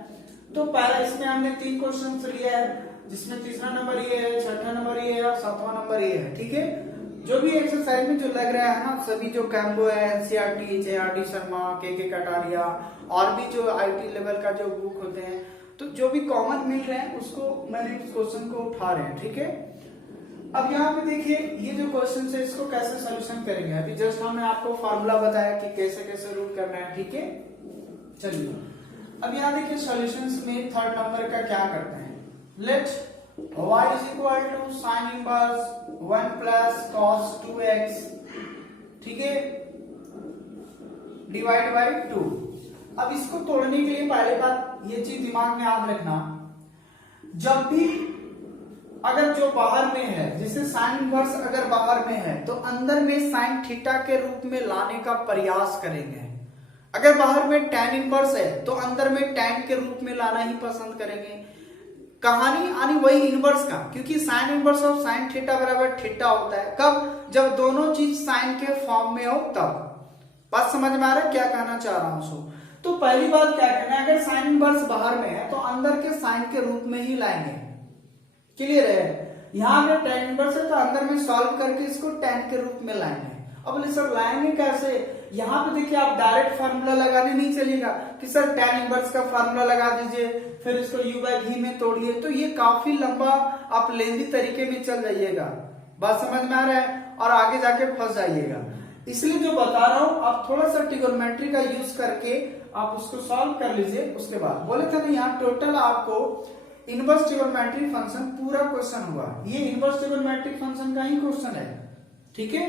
तो पहला इसमें हमने 3 क्वेश्चन लिया है, जिसमें तीसरा नंबर ये है, छठा नंबर ये है और 7वां नंबर ये है। ठीक है, जो भी एक्सरसाइज में जो लग रहा है ना, सभी जो कैम्बो है, एनसीईआरटी, जेआरडी शर्मा, के कटारिया और भी जो आईटी लेवल का जो बुक होते हैं, तो जो भी कॉमन मिल रहे हैं उसको मैंने इस क्वेश्चन को उठा रहे हैं। ठीक है, अब यहाँ पे देखिए ये जो क्वेश्चन है इसको कैसे सोल्यूशन करेंगे। अभी जस्ट हमने आपको फार्मूला बताया कि कैसे कैसे रूल करना है। ठीक है, चलिए अब यहाँ देखिए सॉल्यूशंस में थर्ड नंबर का क्या करते हैं। Let y is equal to sin inverse 1 plus cos 2x, ठीक है, डिवाइड बाई 2। अब इसको तोड़ने के लिए पहले बात ये चीज दिमाग में याद रखना, जब भी अगर जो बाहर में है, जैसे साइन इनवर्स अगर बाहर में है तो अंदर में साइन थीटा के रूप में लाने का प्रयास करेंगे। अगर बाहर में tan इनवर्स है तो अंदर में tan के रूप में लाना ही पसंद करेंगे। कहानी आनी वही इनवर्स का, क्योंकि sign inverse of sine theta बराबर थीटा होता है। कब? जब दोनों चीज साइन के फॉर्म में हो तब। बात समझ में आ रहा है क्या कहना चाह रहा हूं? तो पहली बात क्या करना है, अगर साइन इनवर्स बाहर में है तो अंदर के साइन के रूप में ही लाएंगे। क्लियर है? यहाँ अगर tan इनवर्स है तो अंदर में सॉल्व करके इसको tan के रूप में लाएंगे। अब बोले सर लाएंगे कैसे? यहाँ पे देखिए आप डायरेक्ट फार्मूला लगाने नहीं चलेगा कि सर tan इनवर्स का फार्मूला लगा दीजिए फिर इसको u/v में तोड़िए, तो ये काफी लंबा आप लेंदी तरीके में चल जाइएगा। बात समझ में आ रहा है? और आगे जाके फंस जाइएगा। इसलिए जो बता रहा हूं आप थोड़ा सा ट्रिगोनोमेट्री का यूज करके आप उसको सॉल्व कर लीजिए। उसके बाद बोले थे ना यहाँ टोटल आपको इनवर्स ट्रिगोनोमेट्रिक फंक्शन पूरा क्वेश्चन हुआ, ये इनवर्स ट्रिगोनोमेट्रिक फंक्शन का ही क्वेश्चन है। ठीक है,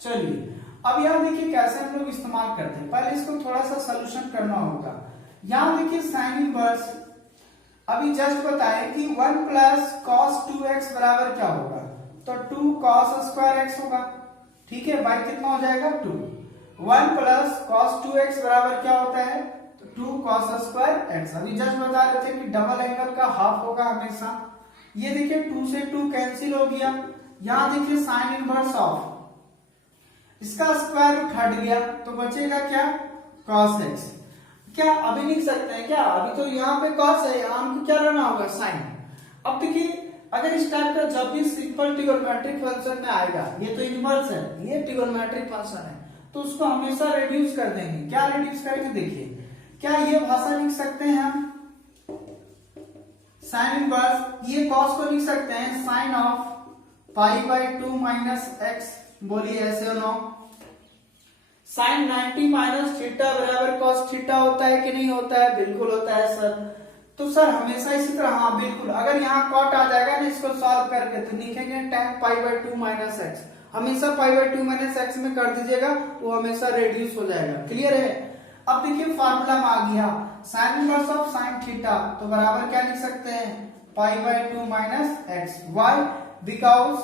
चलिए अब यहाँ देखिए कैसे हम लोग इस्तेमाल करते हैं। पहले इसको थोड़ा सा सोल्यूशन करना होगा। यहाँ देखिए साइन इनवर्स अभी जस्ट बताएं कि 1 प्लस कॉस 2x बराबर क्या होगा, तो 2 कॉस स्क्वायर x होगा। ठीक है, बाई कितना हो जाएगा 2। 1 प्लस कॉस 2x बराबर क्या होता है, तो 2 कॉस स्क्वायर x। अभी जस्ट बता रहे थे कि डबल एंगल का हाफ होगा हमेशा। ये देखिए 2 से 2 कैंसिल हो गया। यहाँ देखिए साइन इनवर्स ऑफ इसका स्क्वायर रूट हट गया तो बचेगा क्या, cos x। क्या अभी लिख सकते हैं क्या? अभी तो यहाँ पे कॉस है, यहाँ हमको क्या रहना होगा? साइन। अब देखिए अगर इस टाइप का जब भी सिंपल ट्रिगोनोमेट्रिक फंक्शन में आएगा, ये तो इनवर्स है, ये ट्रिगोनोमेट्रिक फंक्शन है, तो उसको हमेशा रिड्यूस कर देंगे। क्या रिड्यूस करेंगे? देखिए क्या ये भाषा लिख सकते हैं हम साइन इनवर्स, ये कॉस को लिख सकते हैं sine of pi by 2 minus x. बोलिए ऐसे नो। साइन 90 माइनस थीटा बराबर कॉस थीटा होता है कि नहीं होता है? बिल्कुल होता है सर। तो सर हमेशा इसी तरह, हाँ बिल्कुल, अगर यहाँ कॉट आ जाएगा ना इसको सॉल्व करके तो लिखेंगे tan pi by 2 minus x. हमेशा पाई बाई 2 माइनस एक्स में कर दीजिएगा, वो हमेशा रेड्यूस हो जाएगा। क्लियर है? अब देखिए फार्मूला में आ गया sine inverse of sine theta, तो बराबर क्या लिख सकते हैं? Pi by 2 minus x. Why? Because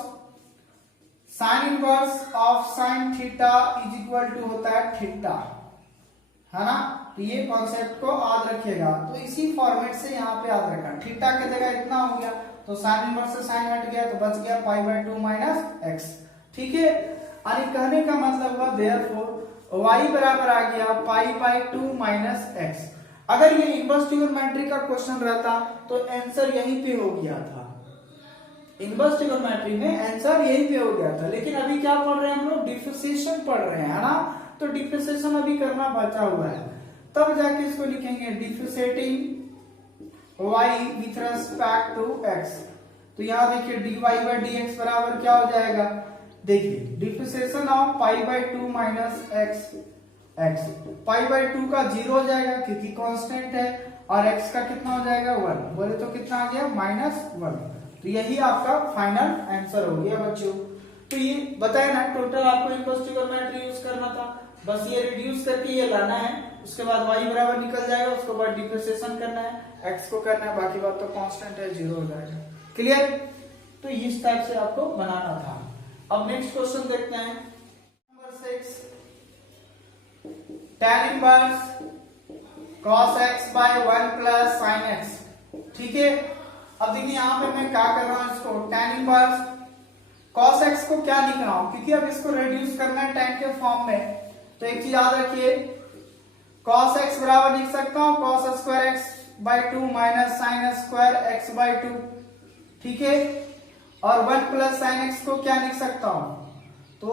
sine inverse of sine theta is equal to होता है थीटा, है ना? तो ये कॉन्सेप्ट को याद रखिएगा। तो इसी फॉर्मेट से यहाँ पे याद रखना, थीटा की जगह इतना हो गया तो साइन इनवर्स से साइन हट गया तो बच गया पाई बाई 2 माइनस एक्स। ठीक है? अरे कहने का मतलब हुआ देयरफॉर y बराबर आ गया पाई बाई 2 माइनस एक्स। अगर ये इनवर्स ट्रिगोनोमेट्री का क्वेश्चन रहता तो आंसर यहीं पे हो गया था, इनवर्स ट्रिगोनोमेट्री में आंसर यहीं पे हो गया था। लेकिन अभी क्या पढ़ रहे हैं हम लोग? डिफरेंशिएशन पढ़ रहे हैं, है ना? तो डिफरेंशिएशन अभी करना बचा हुआ है, तब जाके इसको लिखेंगे differentiating y with respect to x। तो यहाँ देखिए dy बाई dx बराबर क्या हो जाएगा? देखिए differentiation of pi by 2 minus x, pi by 2 का 0 हो जाएगा क्योंकि कांस्टेंट है, और x का कितना हो जाएगा? 1। बोले तो कितना आ गया? -1। तो यही आपका फाइनल आंसर हो गया बच्चों। तो ये बताया ना, टोटल आपको इनवर्स ट्रिगोनोमेट्री यूज करना था, बस ये रिड्यूस करके ये लाना है, उसके बाद y बराबर निकल जाएगा, उसके बाद डिफरेंशिएशन करना है, x को करना है, बाकी बात तो कांस्टेंट है, 0 हो जाएगा। क्लियर? तो इस टाइप से आपको बनाना था। अब नेक्स्ट क्वेश्चन देखते हैं number 6, tan inverse cos x by 1 plus sin x। ठीक है? अब देखिए यहाँ पे मैं क्या कर रहा हूँ, इसको tan इनवर्स cos x को क्या लिख रहा हूँ, क्योंकि अब इसको रिड्यूस करना है tan के फॉर्म में। तो एक चीज याद रखिए, cos x बराबर लिख सकता हूँ cos square x by 2 minus sin square x by 2। ठीक है? और 1 प्लस sin x को क्या लिख सकता हूँ? तो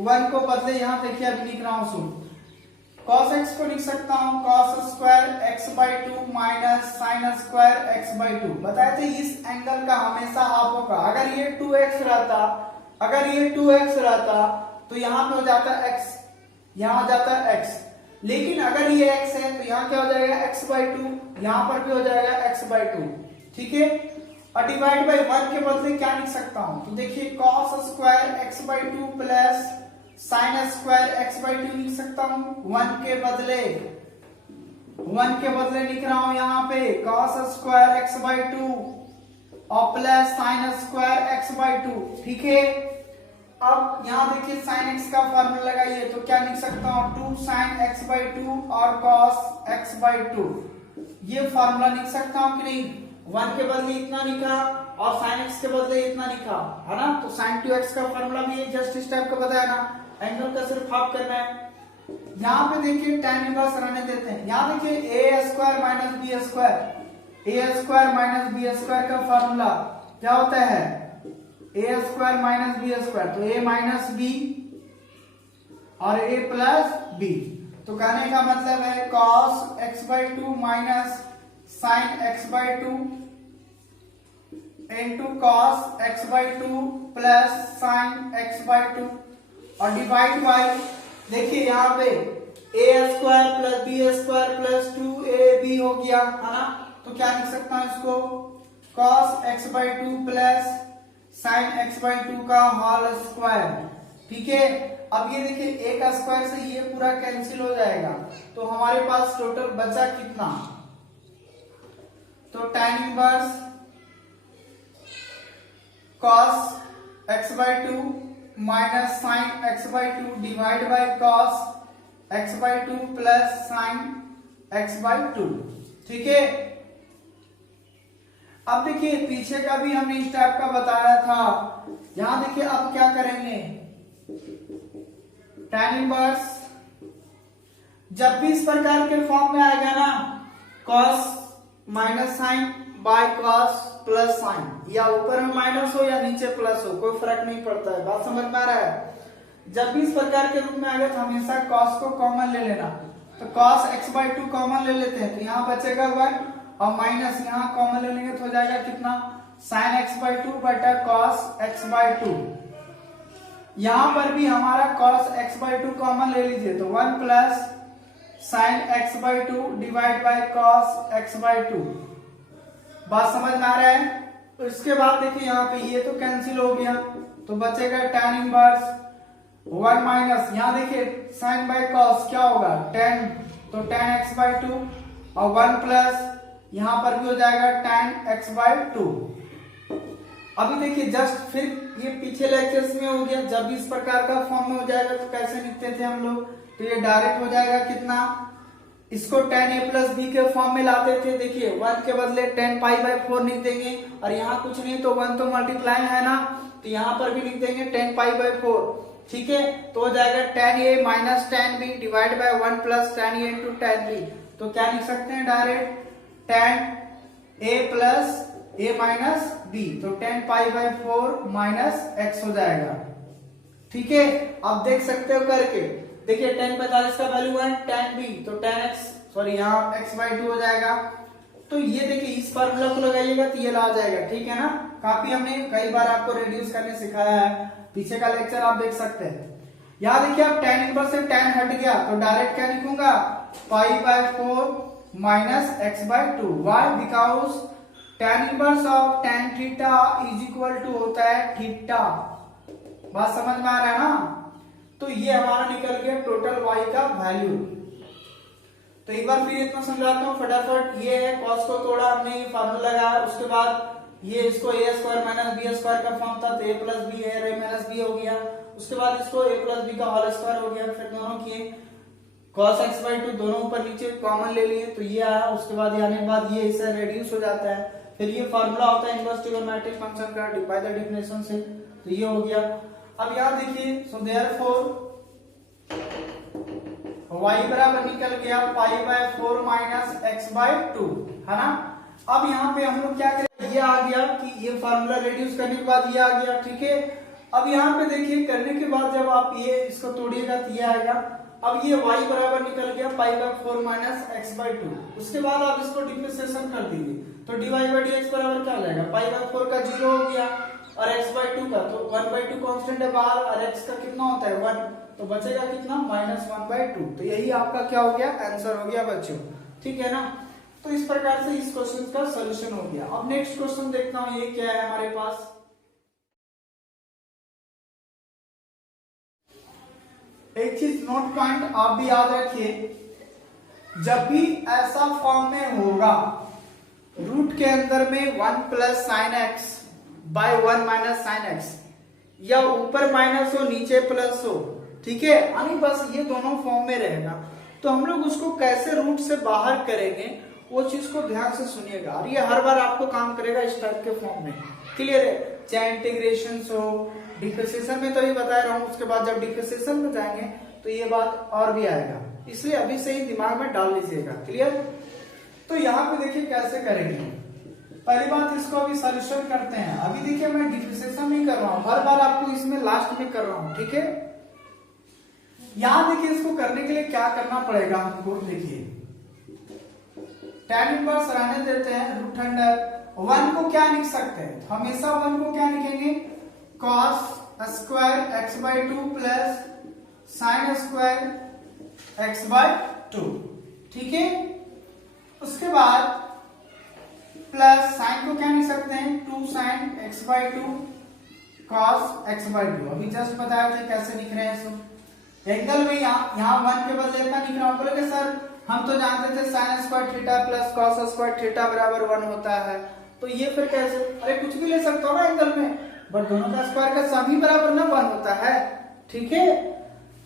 1 को बदले यहाँ देखिए अभी लिख रहा हूँ, सुन, cos x को लिख सकता हूँ cos square x by 2 minus sin square x by 2। बताए थे इस एंगल का हमेशा हाफ होगा। अगर ये 2x रहता, अगर ये 2x रहता तो यहाँ पे हो जाता x, यहाँ हो जाता x, लेकिन अगर ये x है तो यहाँ क्या हो जाएगा? x बाय 2, यहाँ पर भी हो जाएगा x बाय 2। ठीक है? और डिवाइड बाय 1 के बदले क्या लिख सकता हूं? तो देखिए cos square x by 2 plus sin square x by 2 लिख सकता हूं। 1 के बदले लिख रहा हूं यहाँ पे cos स्क्वायर x बाय 2 और plus sin square x by 2। ठीक है? अब यहाँ देखिए sin x का फॉर्मूला लगाइए तो क्या लिख सकता हूँ? 2 sin x बाय 2 और cos x बाय 2। ये फॉर्मूला लिख सकता हूँ कि नहीं? 1 के बदले इतना लिखा और sin x के बदले इतना लिखा, है ना? तो sin 2x का फॉर्मूला भी जस्ट इस टाइप का बताया ना, एंगल का सिर्फ हाफ करना है। यहाँ पे देखिए tan इनवर्स रहने देते हैं। यहाँ देखिए a square minus b square, a square minus b square का फॉर्मूला क्या होता है? a square minus b square, तो a माइनस b और a प्लस b। तो कहने का मतलब है cos x by 2 minus sin x by 2 into cos x by 2 plus sin x by 2 और डिवाइड बाय, देखिए यहाँ पे a square plus b square plus 2ab हो गया, है ना? तो क्या लिख सकता हूँ इसको? cos x by 2 plus sin x by 2 का होल स्क्वायर। ठीक है? अब ये देखिए a का स्क्वायर से ये पूरा कैंसिल हो जाएगा, तो हमारे पास टोटल बचा कितना? तो tan inverse cos x by 2 minus sin x by 2 divide by cos x by 2 plus sin x by 2। ठीक है? अब देखिए पीछे का भी हमने इस टाइप का बताया था। यहां देखिए अब क्या करेंगे? tan इनवर्स जब भी इस प्रकार के फॉर्म में आएगा ना, cos minus sine by cos plus sine, या ऊपर में माइनस हो या नीचे प्लस हो, कोई फर्क नहीं पड़ता है। बात समझ में आ रहा है? जब भी इस प्रकार के रूप में आएगा तो हमेशा कॉस को कॉमन ले लेना। तो कॉस x/2 कॉमन ले लेते हैं, तो यहाँ बचेगा 1 और माइनस यहाँ कॉमन ले लेंगे तो हो जाएगा कितना, साइन x/2 बटा कॉस x/2। यहां पर भी हमारा cos x/2 कॉमन ले लीजिए, तो 1 plus sign x/2 divide by cos x/2। बात समझ में आ रहा है? तो इसके बाद देखिए यहाँ पे ये तो कैंसिल हो गया, तो बचेगा tan इनवर्स 1 माइनस, यहाँ देखिए साइन बाय cos क्या होगा, tan, तो tan x/2 और 1 प्लस यहाँ पर भी हो जाएगा tan x/2। अभी देखिए जस्ट फिर ये पीछे लेक्चर्स में हो गया, जब इस प्रकार का फॉर्म में हो जाएगा तो कैसे लिखते थे हम लोग, तो ये डायरेक्ट हो जाएगा कितना, इसको tan a प्लस b के फॉर्म में लाते थे। देखिए 1 के बदले tan π/4 लिख देंगे, और यहाँ कुछ नहीं तो 1 तो मल्टीप्लाई है ना, तो यहाँ पर भी लिख देंगे tan π/4। ठीक है, तो हो जाएगा tan a minus tan b divide by 1 plus tan a into tan b। तो क्या लिख सकते हैं direct, tan a plus a minus b, तो tan π/4 माइनस x हो जाएगा। ठीक है, आप देख सकते हो करके, देखिए tan 45 का वैल्यू है tan b, तो tan x, सॉरी यहाँ x/2 हो जाएगा। तो ये देखिए इस फार्मूला को लगाइएगा तो ये ला जाएगा। ठीक है ना, काफी हमने कई बार आपको रिड्यूस करने सिखाया है, पीछे का लेक्चर आप देख सकते हैं। यहाँ देखिए अब tan इनवर्स से tan हट गया, तो डायरेक्ट क्या लिखूंगा, π/4 minus x/2। Why, because tan inverse of tan theta is equal to होता है थीटा। बात समझ में आ रहा है ना? तो ये हमारा निकल गया टोटल y का वैल्यू। तो एक बार फिर इतना समझाता हूँ फटाफट। ये है cos को तोड़ा हमने, ये फार्मूला लगाया, उसके बाद ये इसको a square minus b square का फॉर्म था, तो a प्लस बी है, a माइनस b हो गया। उसके बाद इसको a प्लस बी का होल स्क्वायर हो गया, फिर दोनों किए cos x/2 दोनों ऊपर नीचे कॉमन ले लिए, तो ये आया। उसके बाद ये आने के बाद ये इससे रेड्यूस हो जाता है। फिर ये फार्मूला होता है इनवर्स ट्रिग्नोमेट्रिक फंक्शन का, बाय द डेफिनेशन से, तो ये हो गया। अब यहाँ देखिए, सो देयरफॉर y बराबर निकल गया π/4 माइनस x/2, है ना। अब यहाँ पे हम लोग क्या करें, ये आ गया कि ये फार्मूला रेड्यूस करने के बाद ये आ गया। ठीक है, अब यहाँ पे देखिए करने के बाद जब आप ये इसको तोड़िएगा तो ये आएगा। अब ये y बराबर निकल गया π/4 माइनस x/2। उसके बाद आप इसको डिफरेंशिएशन कर दीजिए, तो dy/dx बराबर क्या हो जाएगा, π/4 का 0 हो गया और x/2 का, तो 1/2 कांस्टेंट है बाहर, और x का कितना होता है 1, तो बचेगा कितना, -1/2। तो यही आपका क्या हो गया, आंसर हो गया बच्चों। ठीक है ना, तो इस प्रकार से इस क्वेश्चन का सॉल्यूशन हो गया। अब नेक्स्ट क्वेश्चन देखता हूं, ये क्या है हमारे पास। एक चीज नोट पॉइंट आप भी याद रखिए, जब भी ऐसा फॉर्म में होगा, रूट के अंदर में 1 plus sine x by 1 minus sine x, या ऊपर माइनस हो नीचे प्लस हो, ठीक है, यानी बस ये दोनों फॉर्म में रहेगा, तो हम लोग उसको कैसे रूट से बाहर करेंगे वो चीज को ध्यान से सुनिएगा, और ये हर बार आपको काम करेगा इस टाइप के फॉर्म में। क्लियर है, चाहे इंटीग्रेशन हो, डिफरेंशिएशन में तो ही बता रहा हूं, उसके बाद जब डिफरेंशिएशन में जाएंगे तो ये बात और भी आएगा, इसलिए अभी से ही दिमाग में डाल लीजिएगा। क्लियर, तो यहाँ पे देखिए कैसे करेंगे। पहली बात, इसको अभी सॉल्यूशन करते हैं। अभी देखिए मैं डिफरेंशिएशन नहीं कर रहा हूँ, हर बार आपको इसमें लास्ट में कर रहा हूँ। ठीक है, यहाँ देखिए इसको करने के लिए क्या करना पड़ेगा हमको, देखिए tan इनवर्स रहने देते हैं, रूट अंडर 1 को क्या लिख सकते हैं, हमेशा 1 को क्या लिखेंगे, cos square x/2 plus sine square x/2। ठीक है, उसके बाद प्लस साइन को क्या लिख सकते हैं, 2 साइन x/2 cos x/2। अभी जस्ट बताया था कैसे लिख रहे हैं इसको। एंगल में यहाँ 1 के बदले इतना लिख रहा हूं, बोले सर हम तो जानते थे sine square theta plus cos square theta बराबर 1 होता है, तो ये फिर कैसे, अरे कुछ भी ले सकता हो ना एंगल में, बट दोनों का स्क्वायर का सम ही बराबर ना 1 होता है। ठीक है,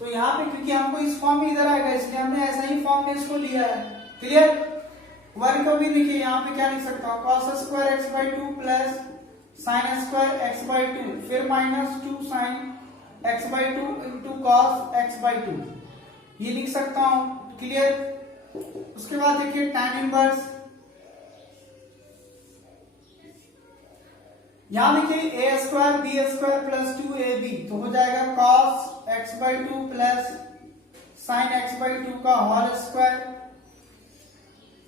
तो यहाँ पे क्योंकि हमको इस फॉर्म में इधर आएगा, इसलिए हमने ऐसा ही फॉर्म में इसको लिया है। क्लियर, 1 को भी देखिए यहाँ पे क्या लिख सकता हूँ, cos square x/2 plus sine square x/2, फिर minus 2 sign x/2 into cos x/2, ये लिख सकता हूँ। क्लियर। उसके बाद देखिए tan इनवर्स, यहां देखिए a square b square plus 2ab, तो हो जाएगा cos x/2 plus sin x/2 का होल स्क्वायर,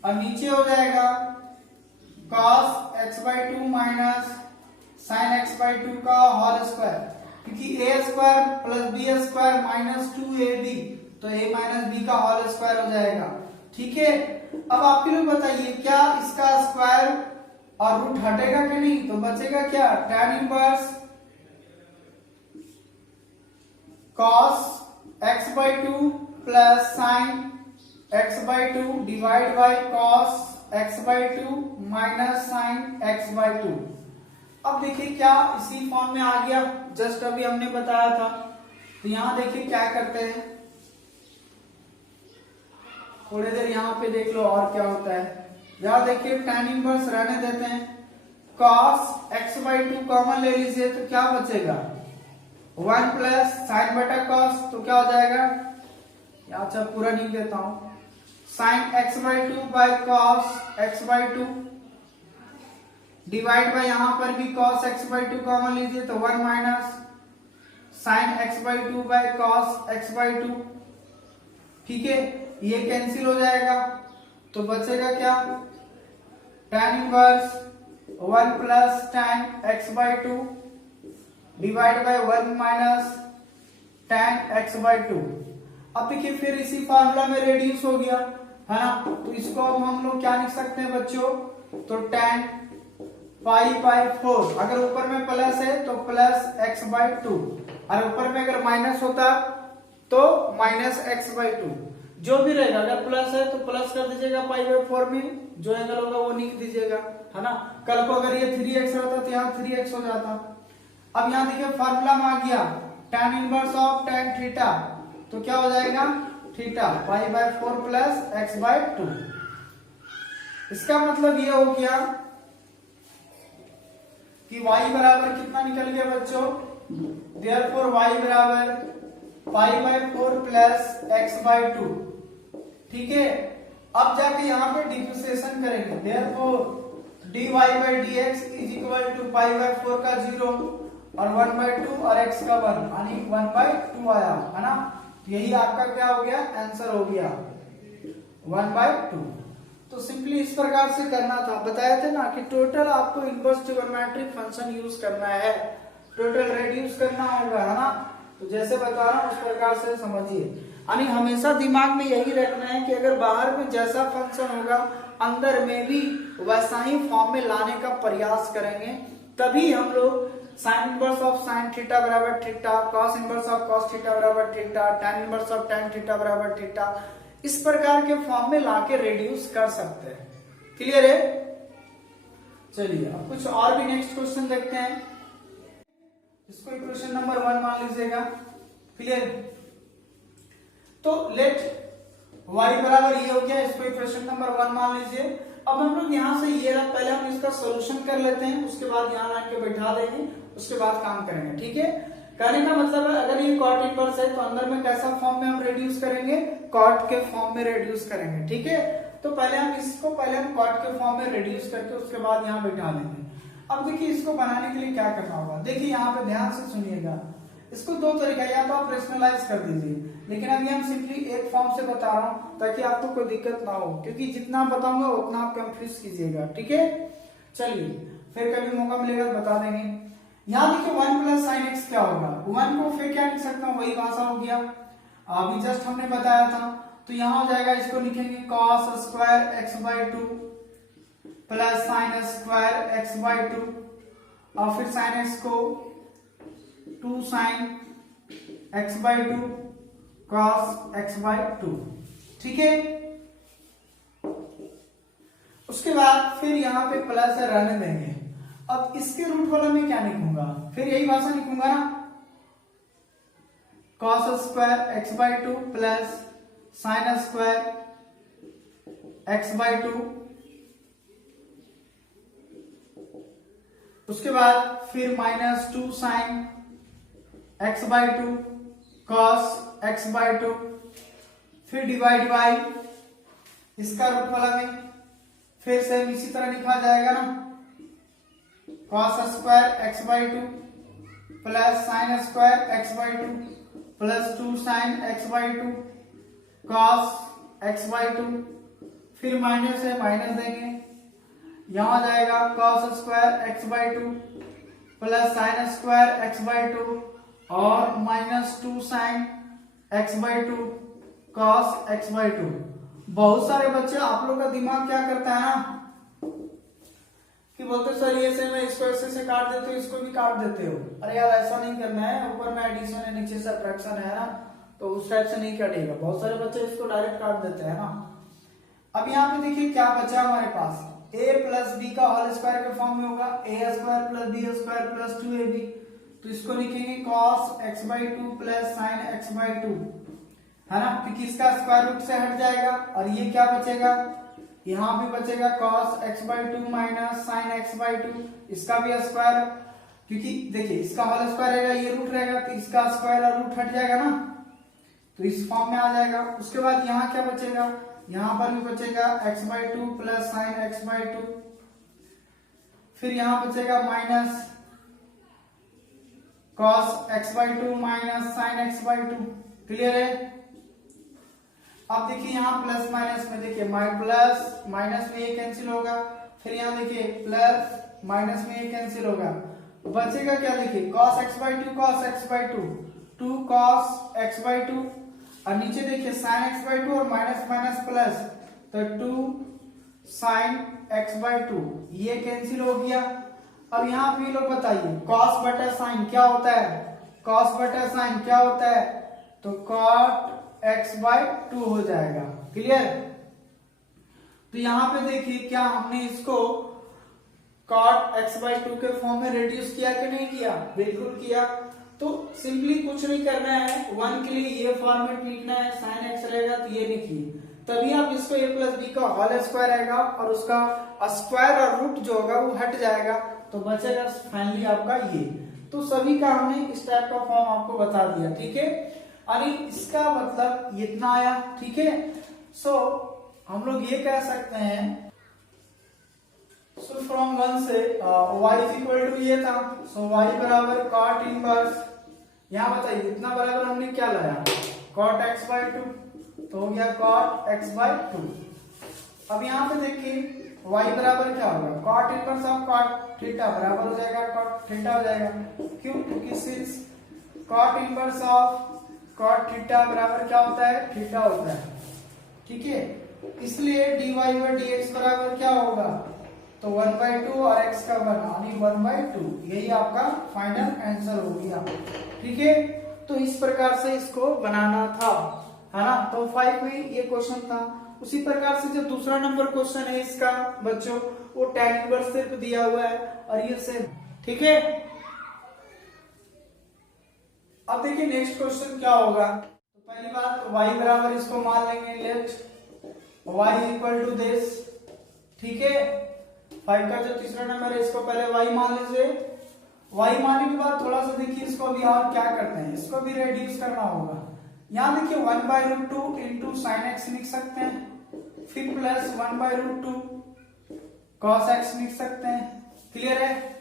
और नीचे हो जाएगा cos x/2 minus sin x/2 का होल स्क्वायर, क्योंकि a square plus b square minus 2ab, तो a माइनस बी का होल स्क्वायर हो जाएगा। ठीक है, अब आप लोग बताइए क्या इसका स्क्वायर और रूट हटेगा कि नहीं, तो बचेगा क्या, tan inverse cos x/2 plus sin x/2 divide by cos x/2 minus sin x/2। अब देखिए क्या इसी फॉर्म में आ गया, जस्ट अभी हमने बताया था। तो यहां देखिए क्या करते हैं, थोड़ी देर यहाँ पे देख लो और क्या होता है। यहां देखिए tan इनवर्स रहने देते हैं, cos x/2 कॉमन ले लीजिए तो क्या बचेगा, 1 प्लस साइन बटा cos, तो क्या हो जाएगा, अच्छा पूरा नहीं देता हूं, sin x/2 by cos x/2 divide by यहां पर भी cos x/2 कॉमन लीजिए तो 1 minus sin x/2 by cos x/2। ठीक है, ये कैंसिल हो जाएगा, तो बचेगा क्या, tan inverse 1 plus tan x/2 divide bye 1 minus tan x/2। अब देखिए फिर इसी फार्मूला में रेड्यूस हो गया है ना, तो इसको अब हम लोग क्या लिख सकते हैं बच्चों, तो tan पाई बाय 4, अगर ऊपर में प्लस है तो प्लस x/2, और ऊपर में अगर माइनस होता तो माइनस x/2, जो भी रहेगा, अगर प्लस है तो प्लस कर दीजिएगा पाई बाय 4 में, जो एंगल होगा वो लिख दीजिएगा, है ना। कल को अगर ये 3x रहता तो यहाँ 3x हो जाता। अब यहाँ देखिए फार्मूला में आ गया tan inverse of tan theta, तो क्या हो जाएगा, theta pi by 4 plus x/2। इसका मतलब ये हो गया कि y बराबर कितना निकल गया बच्चों, देयरफॉर y बराबर पाई बाय 4 प्लस x/2। ठीक है, अब जाके यहाँ पे डिफरेंशिएशन करेंगे, therefore dy by dx is equal to pi by 4 का 0 और 1/2 और x का 1, यानी 1/2 आया, है ना। यही आपका क्या हो गया, आंसर हो गया 1/2। तो सिंपली इस प्रकार से करना था, बताया था ना कि टोटल आपको इनवर्स ट्रिगोनोमेट्रिक फंक्शन यूज करना है, टोटल रेड्यूस करना होगा, है ना। तो जैसे बता रहा हूं उस प्रकार से समझिए, यानी हमेशा दिमाग में यही रखना है कि अगर बाहर में जैसा फंक्शन होगा अंदर में भी वैसा ही फॉर्म में लाने का प्रयास करेंगे, तभी हम लोग sine inverse of sine theta बराबर theta, cos inverse of cos theta बराबर theta, tan inverse of tan theta बराबर थीटा, इस प्रकार के फॉर्म में लाके रेड्यूस कर सकते हैं। क्लियर है, चलिए अब कुछ और भी नेक्स्ट क्वेश्चन देखते हैं। इसको इक्वेशन नंबर 1 मान लीजिएगा। क्लियर, तो लेट y बराबर ये हो गया, इसको इक्वेशन नंबर 1 मान लीजिए। अब हम लोग यहाँ से ये रहा, पहले हम इसका सॉल्यूशन कर लेते हैं, उसके बाद यहाँ ला के बैठा देंगे, उसके बाद काम करेंगे। ठीक है, कहने का मतलब है अगर ये कॉट इनवर्स है तो अंदर में कैसा फॉर्म में हम रेड्यूस करेंगे, कॉट के फॉर्म में रेड्यूस करेंगे। ठीक है, तो पहले हम इसको कॉट के फॉर्म में रेड्यूस करके उसके बाद यहाँ बैठा लेंगे। अब देखिए इसको बनाने के लिए क्या करना होगा, देखिए यहाँ पे ध्यान से सुनिएगा, इसको दो तरीका, या तो आप रेशनलाइज कर दीजिए, लेकिन अभी हम सिंपली एक फॉर्म से बता रहा हूं ताकि आपको कोई दिक्कत ना हो, क्योंकि जितना बताऊंगा उतना आप कंफ्यूज कीजिएगा। ठीक है, चलिए फिर कभी मौका मिलेगा तो बता देंगे। यहाँ देखिए 1 प्लस साइन एक्स क्या होगा, 1 को फिर क्या लिख सकता हूँ, वही भाषा हो गया अभी जस्ट हमने बताया था। तो यहाँ हो जाएगा, इसको लिखेंगे cos square x/2 plus sine square x/2 और फिर साइन एक्स को 2 साइन x/2 cos x/2। ठीक है, उसके बाद फिर यहाँ पे प्लस है रहने देंगे। अब इसके रूट वाला में क्या लिखूंगा, फिर यही भाषा लिखूंगा ना, cos square x/2 plus sine square x/2। उसके बाद फिर minus 2 sign x/2 cos x/2, फिर डिवाइड बाई इसका रूट वाला में, फिर से इसी तरह लिखा जाएगा ना, cos square x by two plus sine square x by two plus 2 sine x by two cos x by two, फिर माइनस है माइनस देंगे, यहां जाएगा cos square x by two plus sine square x by two और minus 2 sine x by two cos x by two. बहुत सारे बच्चे आप लोग का दिमाग क्या करता है ना कि बोलते सर ये से मैं इसको ऐसे से काट देते हो, इसको भी काट देते हो। अरे यार ऐसा नहीं करना है, ऊपर में एडिशन है नीचे से सब्ट्रैक्शन है ना, तो उस टाइप से नहीं कटेगा। बहुत सारे बच्चे इसको डायरेक्ट काट देते हैं ना। अब यहाँ पे देखिए क्या बचा हमारे पास, a प्लस बी का होल स्क्वायर के फॉर्म में होगा, a square plus b square plus 2ab, तो इसको लिखेंगे cos x by two plus sine x by two, है ना, क्योंकि इसका स्क्वायर रूट से हट जाएगा। और ये क्या बचेगा, यहाँ भी बचेगा cos x by to minus sine x by to, इसका भी स्क्वायर, क्योंकि देखिए इसका होल स्क्वायर रहेगा, ये रूट रहेगा, तो इसका स्क्वायर और रूट हट जाएगा ना, तो इस फॉर्म में आ जाएगा। उसके बाद यहाँ क्या बचेगा, यहाँ पर भी बचेगा x by two plus sine x by two, फिर यहाँ बचेगा minus cos x by to minus sine x by to. Clear है। अब देखिए यहाँ प्लस माइनस में देखिए प्लस माइनस में ये कैंसिल होगा, फिर यहाँ देखिए प्लस माइनस में ये कैंसिल होगा, बचेगा क्या, देखिए cos x by two cos x by to 2 cos x by two, और नीचे देखिए sin x बाई टू और माइनस माइनस प्लस, तो 2 sin x बाई टू, ये कैंसिल हो गया। अब यहाँ पे लोग बताइए cos बटा साइन क्या होता है, cos बटा साइन क्या होता है, तो cot x बाई टू हो जाएगा। क्लियर। तो यहाँ पे देखिए क्या हमने इसको cot x बाई टू के फॉर्म में रिड्यूस किया कि नहीं किया, बिल्कुल किया। तो सिंपली कुछ नहीं करना है, 1 के लिए ये फॉर्मेट लिखना है, sin x रहेगा तो ये लिखिए, तभी आप इसको a प्लस बी का होल स्क्वायर आएगा और उसका स्क्वायर और रूट जो होगा वो हट जाएगा, तो बचेगा फाइनली आपका ये। तो सभी का हमने इस टाइप का फॉर्म आपको बता दिया, ठीक है। अरे इसका मतलब इतना आया, ठीक है। सो हम लोग ये कह सकते हैं, सो फ्रॉम 1 से y इज इक्वल टू ये था, सो y बराबर cot इनवर्स, यहाँ बताइए इतना बराबर हमने क्या लाया, cot x बाई टू, तो हो गया cot x बाई टू। अब यहाँ पे देखिए y बराबर क्या होगा, cot inverse of cot theta बराबर हो जाएगा cot थीटा हो जाएगा, क्यों, क्योंकि since cot inverse of cot theta बराबर क्या होता है, थीटा होता है, ठीक है। इसलिए dy बाई dx बराबर क्या होगा, तो 1 बाई टू और x का 1 यानी 1 बाई टू, यही आपका फाइनल आंसर हो गया, ठीक है। तो इस प्रकार से इसको बनाना था, है ना। तो 5 में ये क्वेश्चन था। उसी प्रकार से जो दूसरा नंबर क्वेश्चन है इसका बच्चों, वो tan इनवर्स सिर्फ दिया हुआ है और ये सेम, ठीक है। अब देखिए नेक्स्ट क्वेश्चन क्या होगा। तो पहली बात y बराबर इसको मान लेंगे, let y equal to this, ठीक है। 5 का जो तीसरा नंबर है इसको पहले y मान लीजिए। y मानने के बाद थोड़ा सा देखिए इसको अभी और क्या करते हैं, इसको भी रेड्यूस करना होगा। यहाँ देखिए 1 by root two into sine x लिख सकते हैं, फिर plus 1 by root two cos x लिख सकते हैं। क्लियर है।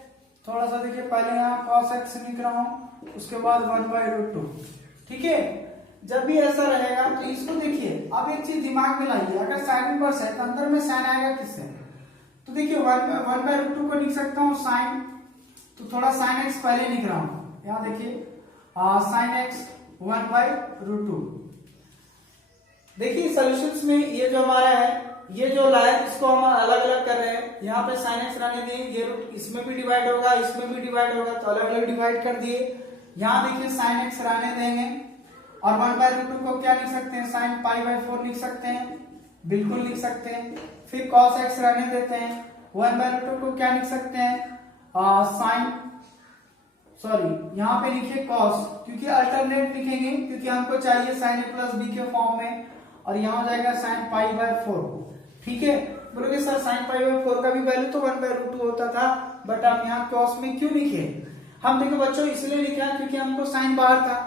थोड़ा सा देखिए पहले यहाँ कॉस एक्स लिख रहा हूं, उसके बाद 1 बाई रूट टू, ठीक है। जब भी ऐसा रहेगा तो इसको देखिए, अब एक चीज दिमाग में लाइए, अगर साइन इनवर्स है तो अंदर में साइन आएगा किससे, तो देखिए 1 बाई रूट टू को लिख सकता हूँ साइन, तो थोड़ा साइन एक्स पहले लिख रहा हूं। यहाँ देखिए sine x 1 by root two. देखिए सॉल्यूशंस में ये जो हमारा है, ये जो लाइन इसको हम अलग अलग कर रहे हैं। यहाँ पे साइन एक्स रहने दें, ये रूट इसमें भी डिवाइड होगा, इसमें भी डिवाइड होगा, तो अलग अलग डिवाइड कर दिए। यहाँ देखिए साइन एक्स रहने देंगे और 1 बाई रूट टू को क्या लिख सकते हैं, साइन पाई बाई 4 लिख सकते हैं, बिल्कुल लिख सकते हैं। फिर कॉस एक्स रहने देते हैं, 1 बाई रूट टू को क्या लिख सकते हैं, साइन, सॉरी यहाँ पे लिखिए कॉस, क्योंकि अल्टरनेट लिखेंगे, क्योंकि हमको चाहिए साइन ए प्लस बी के फॉर्म में, और यहाँ हो जाएगा साइन पाई बाय 4, ठीक है। बोलोगे सर साइन पाई बाय 4 का भी वैल्यू तो 1 बाय रूट 2 होता था, बट आप यहाँ कॉस में क्यों लिखे, हम देखो बच्चों इसलिए लिखा क्योंकि हमको साइन बाहर था,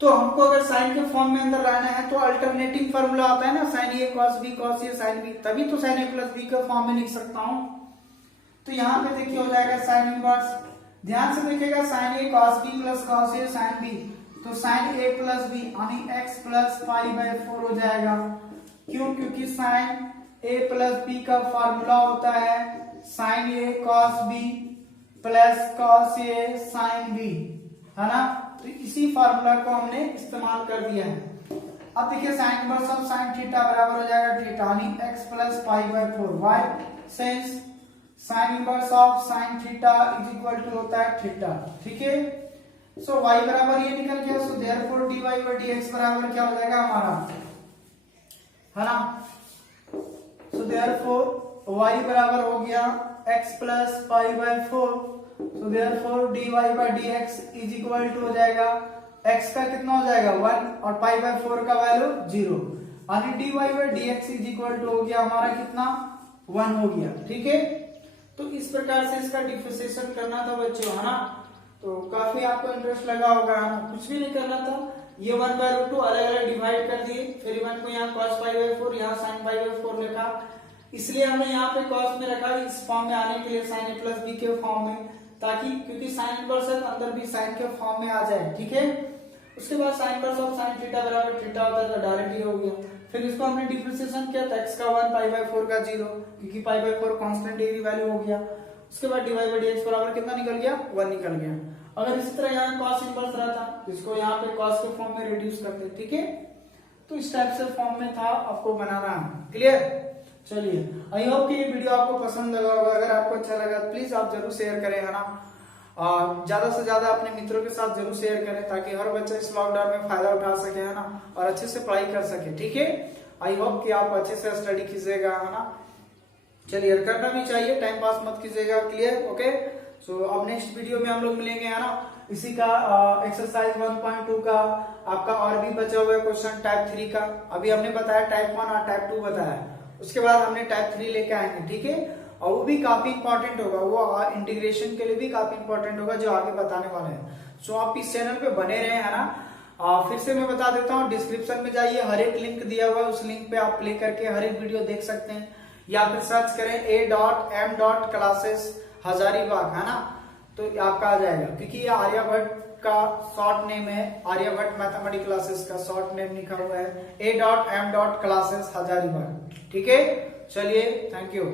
तो हमको अगर साइन के फॉर्म में अंदर लाना है तो अल्टरनेटिंग फॉर्मूला आता है ना, sign A cos B cos A sine B, तभी तो साइन ए प्लस बी के फॉर्म में लिख सकता हूं। तो यहाँ पे देखिए हो जाएगा साइन इनवर्स, ध्यान से देखिएगा sign A cos B plus cos A sine B, तो साइन ए प्लस बी यानी एक्स प्लस पाई बाय 4 हो जाएगा। क्यों? क्योंकि साइन ए प्लस बी का फॉर्मूला होता है sign A cos B plus cos A sine B, है ना। तो इसी फार्मूला को हमने इस्तेमाल कर दिया है। अब देखिए sine inverse of sine theta बराबर हो जाएगा थीटा यानी x plus pi by 4, why since sine inverse of sine theta is equal to होता है थीटा, ठीक है। सो y बराबर ये निकल गया, so therefore dy by dx बराबर क्या हो जाएगा हमारा, है ना। सो देयरफॉर y बराबर हो गया x plus pi by 4, so therefore dy by dx is equal to हो जाएगा x का कितना हो जाएगा 1 और पाई बाय 4 का वैल्यू 0, यानी dy by dx is equal to हो गया हमारा कितना 1 हो गया, ठीक है। तो इस प्रकार से इसका डिफरेंशिएशन करना था बच्चों, है ना। तो काफी आपको इंटरेस्ट लगा होगा, है ना। कुछ भी नहीं करना था, ये 1/√2 अलग अलग डिवाइड कर दिए, फिर 1 को यहाँ cos पाई बाय 4 यहाँ sin पाई बाय 4 लिखा, इसलिए हमने यहाँ पे cos में रखा इस फॉर्म में आने के लिए sin a प्लस b के फॉर्म में, ताकि क्योंकि साइन इनवर्स है अंदर भी साइन के फॉर्म में आ जाए, ठीक है। उसके बाद sign inverse of sine theta बराबर थीटा होता है तो डायरेक्टली हो गया। फिर इसको हमने डिफरेंशिएशन किया तो x का 1 पाई बाय 4 का 0, क्योंकि पाई बाय 4 कांस्टेंट डिग्री वैल्यू हो गया। उसके बाद dy बाय dx बराबर कितना निकल गया 1 निकल गया। अगर इसी तरह यहाँ cos इनवर्स रहता इसको यहाँ पे cos के फॉर्म में रिड्यूस करते, ठीक है। तो इस टाइप से फॉर्म में था, आपको बनाना है, क्लियर। चलिए, आई होप कि ये वीडियो आपको पसंद लगा होगा। अगर आपको अच्छा लगा प्लीज आप जरूर शेयर करें, है ना। ज्यादा से ज्यादा अपने मित्रों के साथ जरूर शेयर करें ताकि हर बच्चा इस लॉकडाउन में फायदा उठा सके, है ना, और अच्छे से पढ़ाई कर सके, ठीक है। आई होप कि आप अच्छे से स्टडी कीजिएगा, है ना। चलिए, करना भी चाहिए, टाइम पास मत कीजिएगा, क्लियर, ओके। सो अब नेक्स्ट वीडियो में हम लोग मिलेंगे, है ना। इसी का एक्सरसाइज 1.2 का आपका और भी बचा हुआ है क्वेश्चन टाइप 3 का। अभी हमने बताया टाइप 1 और टाइप 2 बताया, उसके बाद हमने टाइप 3 लेके आएंगे, ठीक है। और वो भी काफी इंपॉर्टेंट होगा, वो इंटीग्रेशन के लिए भी काफी इंपॉर्टेंट होगा जो आगे बताने वाले हैं। सो आप इस चैनल पे बने रहे, है ना। फिर से मैं बता देता हूँ, डिस्क्रिप्शन में जाइए, हर एक लिंक दिया हुआ है, उस लिंक पे आप प्ले करके हर एक वीडियो देख सकते हैं, या फिर सर्च करें a.m.classes हजारीबाग, है ना, तो आपका आ जाएगा। क्योंकि ये आर्यभट्ट का शॉर्ट नेम है, आर्यभट्ट मैथमेटिक्स क्लासेस का शॉर्ट नेम लिखा हुआ है a.m.classes हजारीबाग, ठीक है। चलिए, थैंक यू।